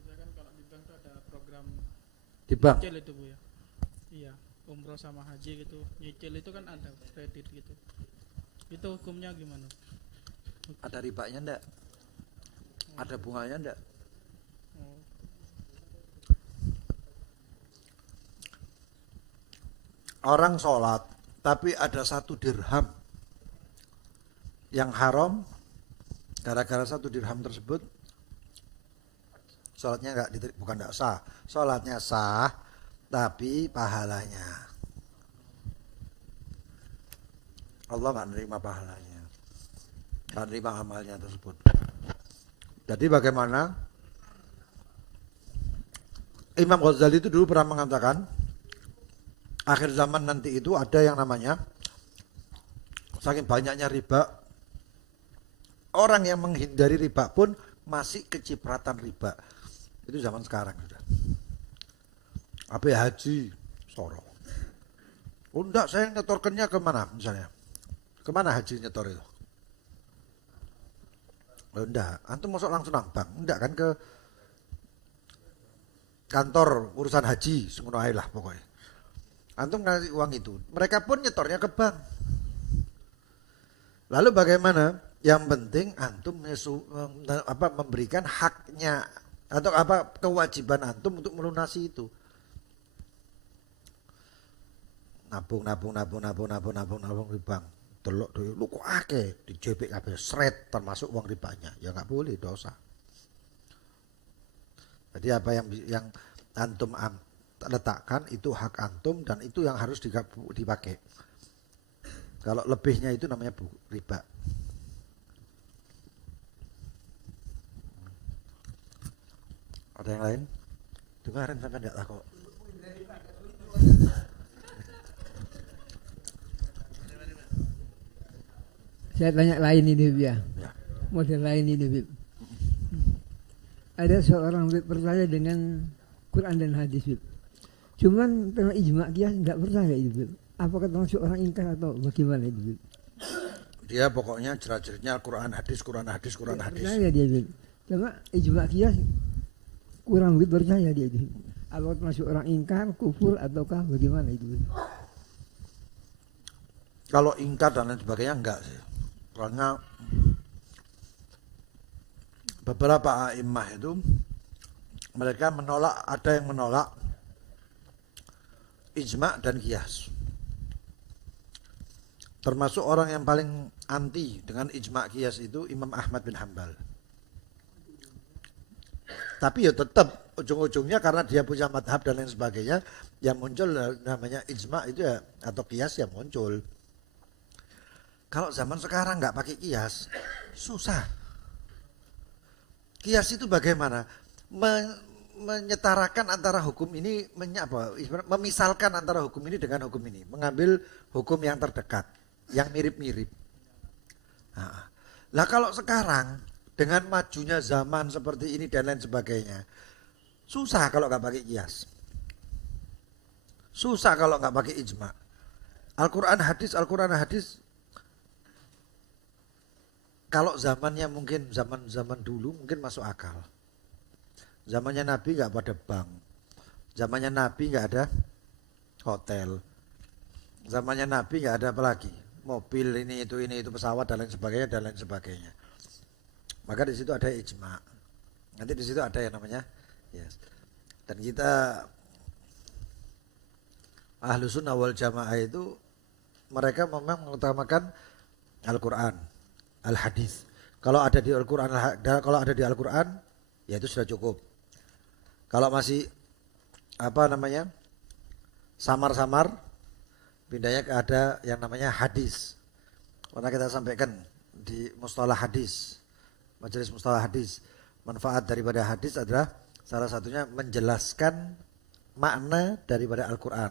Misalkan kalau di bank tuh ada program Di bank? nyicil itu Bu ya. Iya, umroh sama haji gitu. Nyicil itu kan ada kredit gitu. Itu hukumnya gimana? Ada ribanya enggak? Ada bunganya enggak? Oh, Orang sholat tapi ada 1 dirham yang haram, gara-gara 1 dirham tersebut sholatnya bukan enggak sah, sholatnya sah tapi pahalanya Allah nggak nerima pahalanya, nggak nerima amalnya tersebut. Jadi bagaimana? Imam Ghazali itu dulu pernah mengatakan akhir zaman nanti itu ada yang namanya saking banyaknya riba, orang yang menghindari riba pun masih kecipratan riba. Itu zaman sekarang sudah. Apa ya, haji soro. Oh enggak, saya nyetorkannya kemana misalnya? Kemana haji nyetor itu? Oh enggak, antum masuk langsung nang bank. Enggak kan, ke kantor urusan haji, semono ae lah pokoknya. Antum ngasih uang itu, mereka pun nyetornya ke bank. Lalu bagaimana? Yang penting antum memberikan haknya atau kewajiban antum untuk melunasi itu. Nabung di bank. Delok duit lu kok akeh, dijepit kabeh sret termasuk uang ribanya. Ya enggak boleh, dosa. Jadi apa yang antum letakkan itu hak antum dan itu yang harus dipakai. Kalau lebihnya itu namanya riba. Ada yang lain? Dengarin sampai enggak takut. Saya tanya lain ini ya. Model lain ini Bib. Ada seorang Bib percaya dengan Quran dan hadis Bib. Cuman tentang ijma dia tidak percaya itu Bib. Apakah termasuk orang ingkar atau bagaimana itu Bib? Dia pokoknya jelas-jelasnya Quran hadis. Percaya dia Bib. Cuma ijma dia kurang Bib percaya dia itu. Apakah termasuk orang ingkar, kufur ataukah bagaimana itu Bib? Kalau ingkar dan lain sebagainya enggak sih. Karena beberapa a'immah itu mereka menolak, ada yang menolak ijma' dan qiyas. Termasuk orang yang paling anti dengan ijma' qiyas itu Imam Ahmad bin Hanbal. Tapi ya tetap ujung-ujungnya karena dia punya madhab dan lain sebagainya, yang muncul namanya ijma' itu ya, atau qiyas yang muncul. Kalau zaman sekarang nggak pakai kias, susah. Kias itu bagaimana? Menyetarakan antara hukum ini, memisalkan antara hukum ini dengan hukum ini, mengambil hukum yang terdekat, yang mirip-mirip. Nah, kalau sekarang dengan majunya zaman seperti ini dan lain sebagainya, susah kalau nggak pakai kias, susah kalau nggak pakai ijma. Al-Quran hadis, kalau zamannya mungkin zaman dulu mungkin masuk akal. Zamannya Nabi nggak pada bank, zamannya Nabi nggak ada hotel, zamannya Nabi nggak ada apa lagi, mobil ini itu pesawat dan lain sebagainya. Maka di situ ada ijma. Nanti di situ ada yang namanya yes. Dan kita Ahlus Sunnah wal Jamaah itu mereka memang mengutamakan Al-Quran, Al-Hadis. Kalau ada di Al-Quran, ya itu sudah cukup. Kalau masih samar-samar, pindahnya ke ada yang namanya hadis. Karena kita sampaikan di mustalah hadis, majelis mustalah hadis, manfaat daripada hadis adalah salah satunya menjelaskan makna daripada Al-Quran.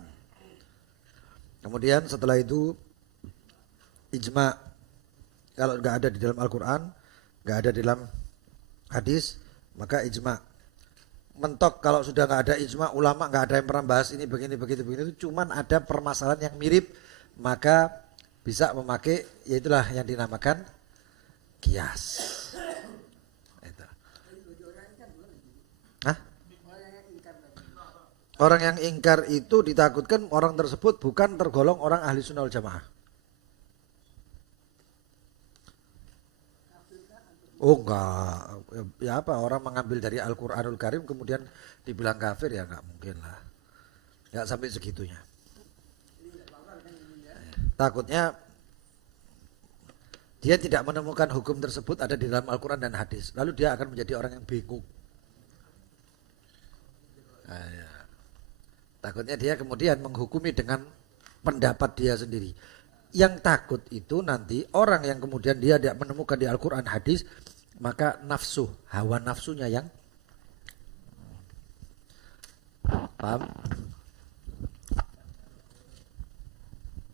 Kemudian setelah itu ijma. Kalau nggak ada di dalam Al-Quran, nggak ada di dalam hadis, maka ijma. Mentok kalau sudah nggak ada ijma, ulama nggak ada yang pernah bahas ini begini itu, cuman ada permasalahan yang mirip, maka bisa memakai, yaitulah yang dinamakan kias. Itu. Hah? Orang yang ingkar itu ditakutkan orang tersebut bukan tergolong orang ahli sunnah wal jamaah. Oh enggak, ya apa orang mengambil dari Al-Quranul Karim kemudian dibilang kafir, ya enggak mungkin lah. Enggak sampai segitunya. Takutnya dia tidak menemukan hukum tersebut ada di dalam Al-Quran dan hadis. Lalu dia akan menjadi orang yang bingung. Nah, ya. Takutnya dia kemudian menghukumi dengan pendapat dia sendiri. Yang takut itu nanti orang yang kemudian dia tidak menemukan di Al-Quran hadis, maka nafsu, hawa nafsunya yang paham?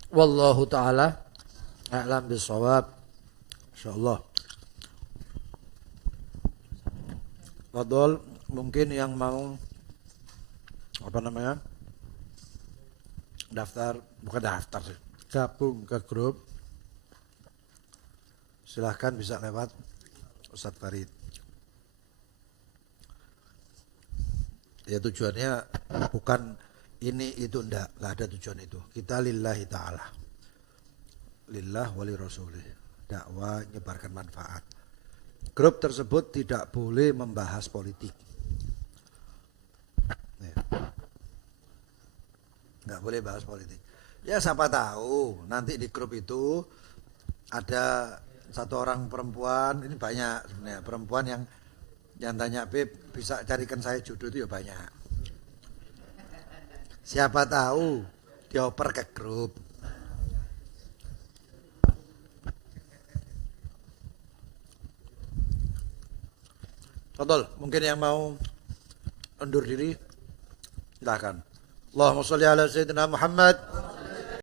Wallahu ta'ala a'lam bisawab. InsyaAllah. Fadol, mungkin yang mau bukan daftar sih, gabung ke grup, silahkan bisa lewat Ustadz Farid. Ya tujuannya bukan ini itu, nggak ada tujuan itu. Kita lillahi ta'ala, lillah wali rasulih, dakwah nyebarkan manfaat. Grup tersebut tidak boleh membahas politik, nggak boleh bahas politik. Ya siapa tahu nanti di grup itu ada satu orang perempuan, ini banyak sebenarnya perempuan yang tanya, Beb bisa carikan saya jodoh, itu ya banyak. Siapa tahu dioper ke grup. Betul, mungkin yang mau undur diri silahkan. Allahumma sholli ala sayyidina Muhammad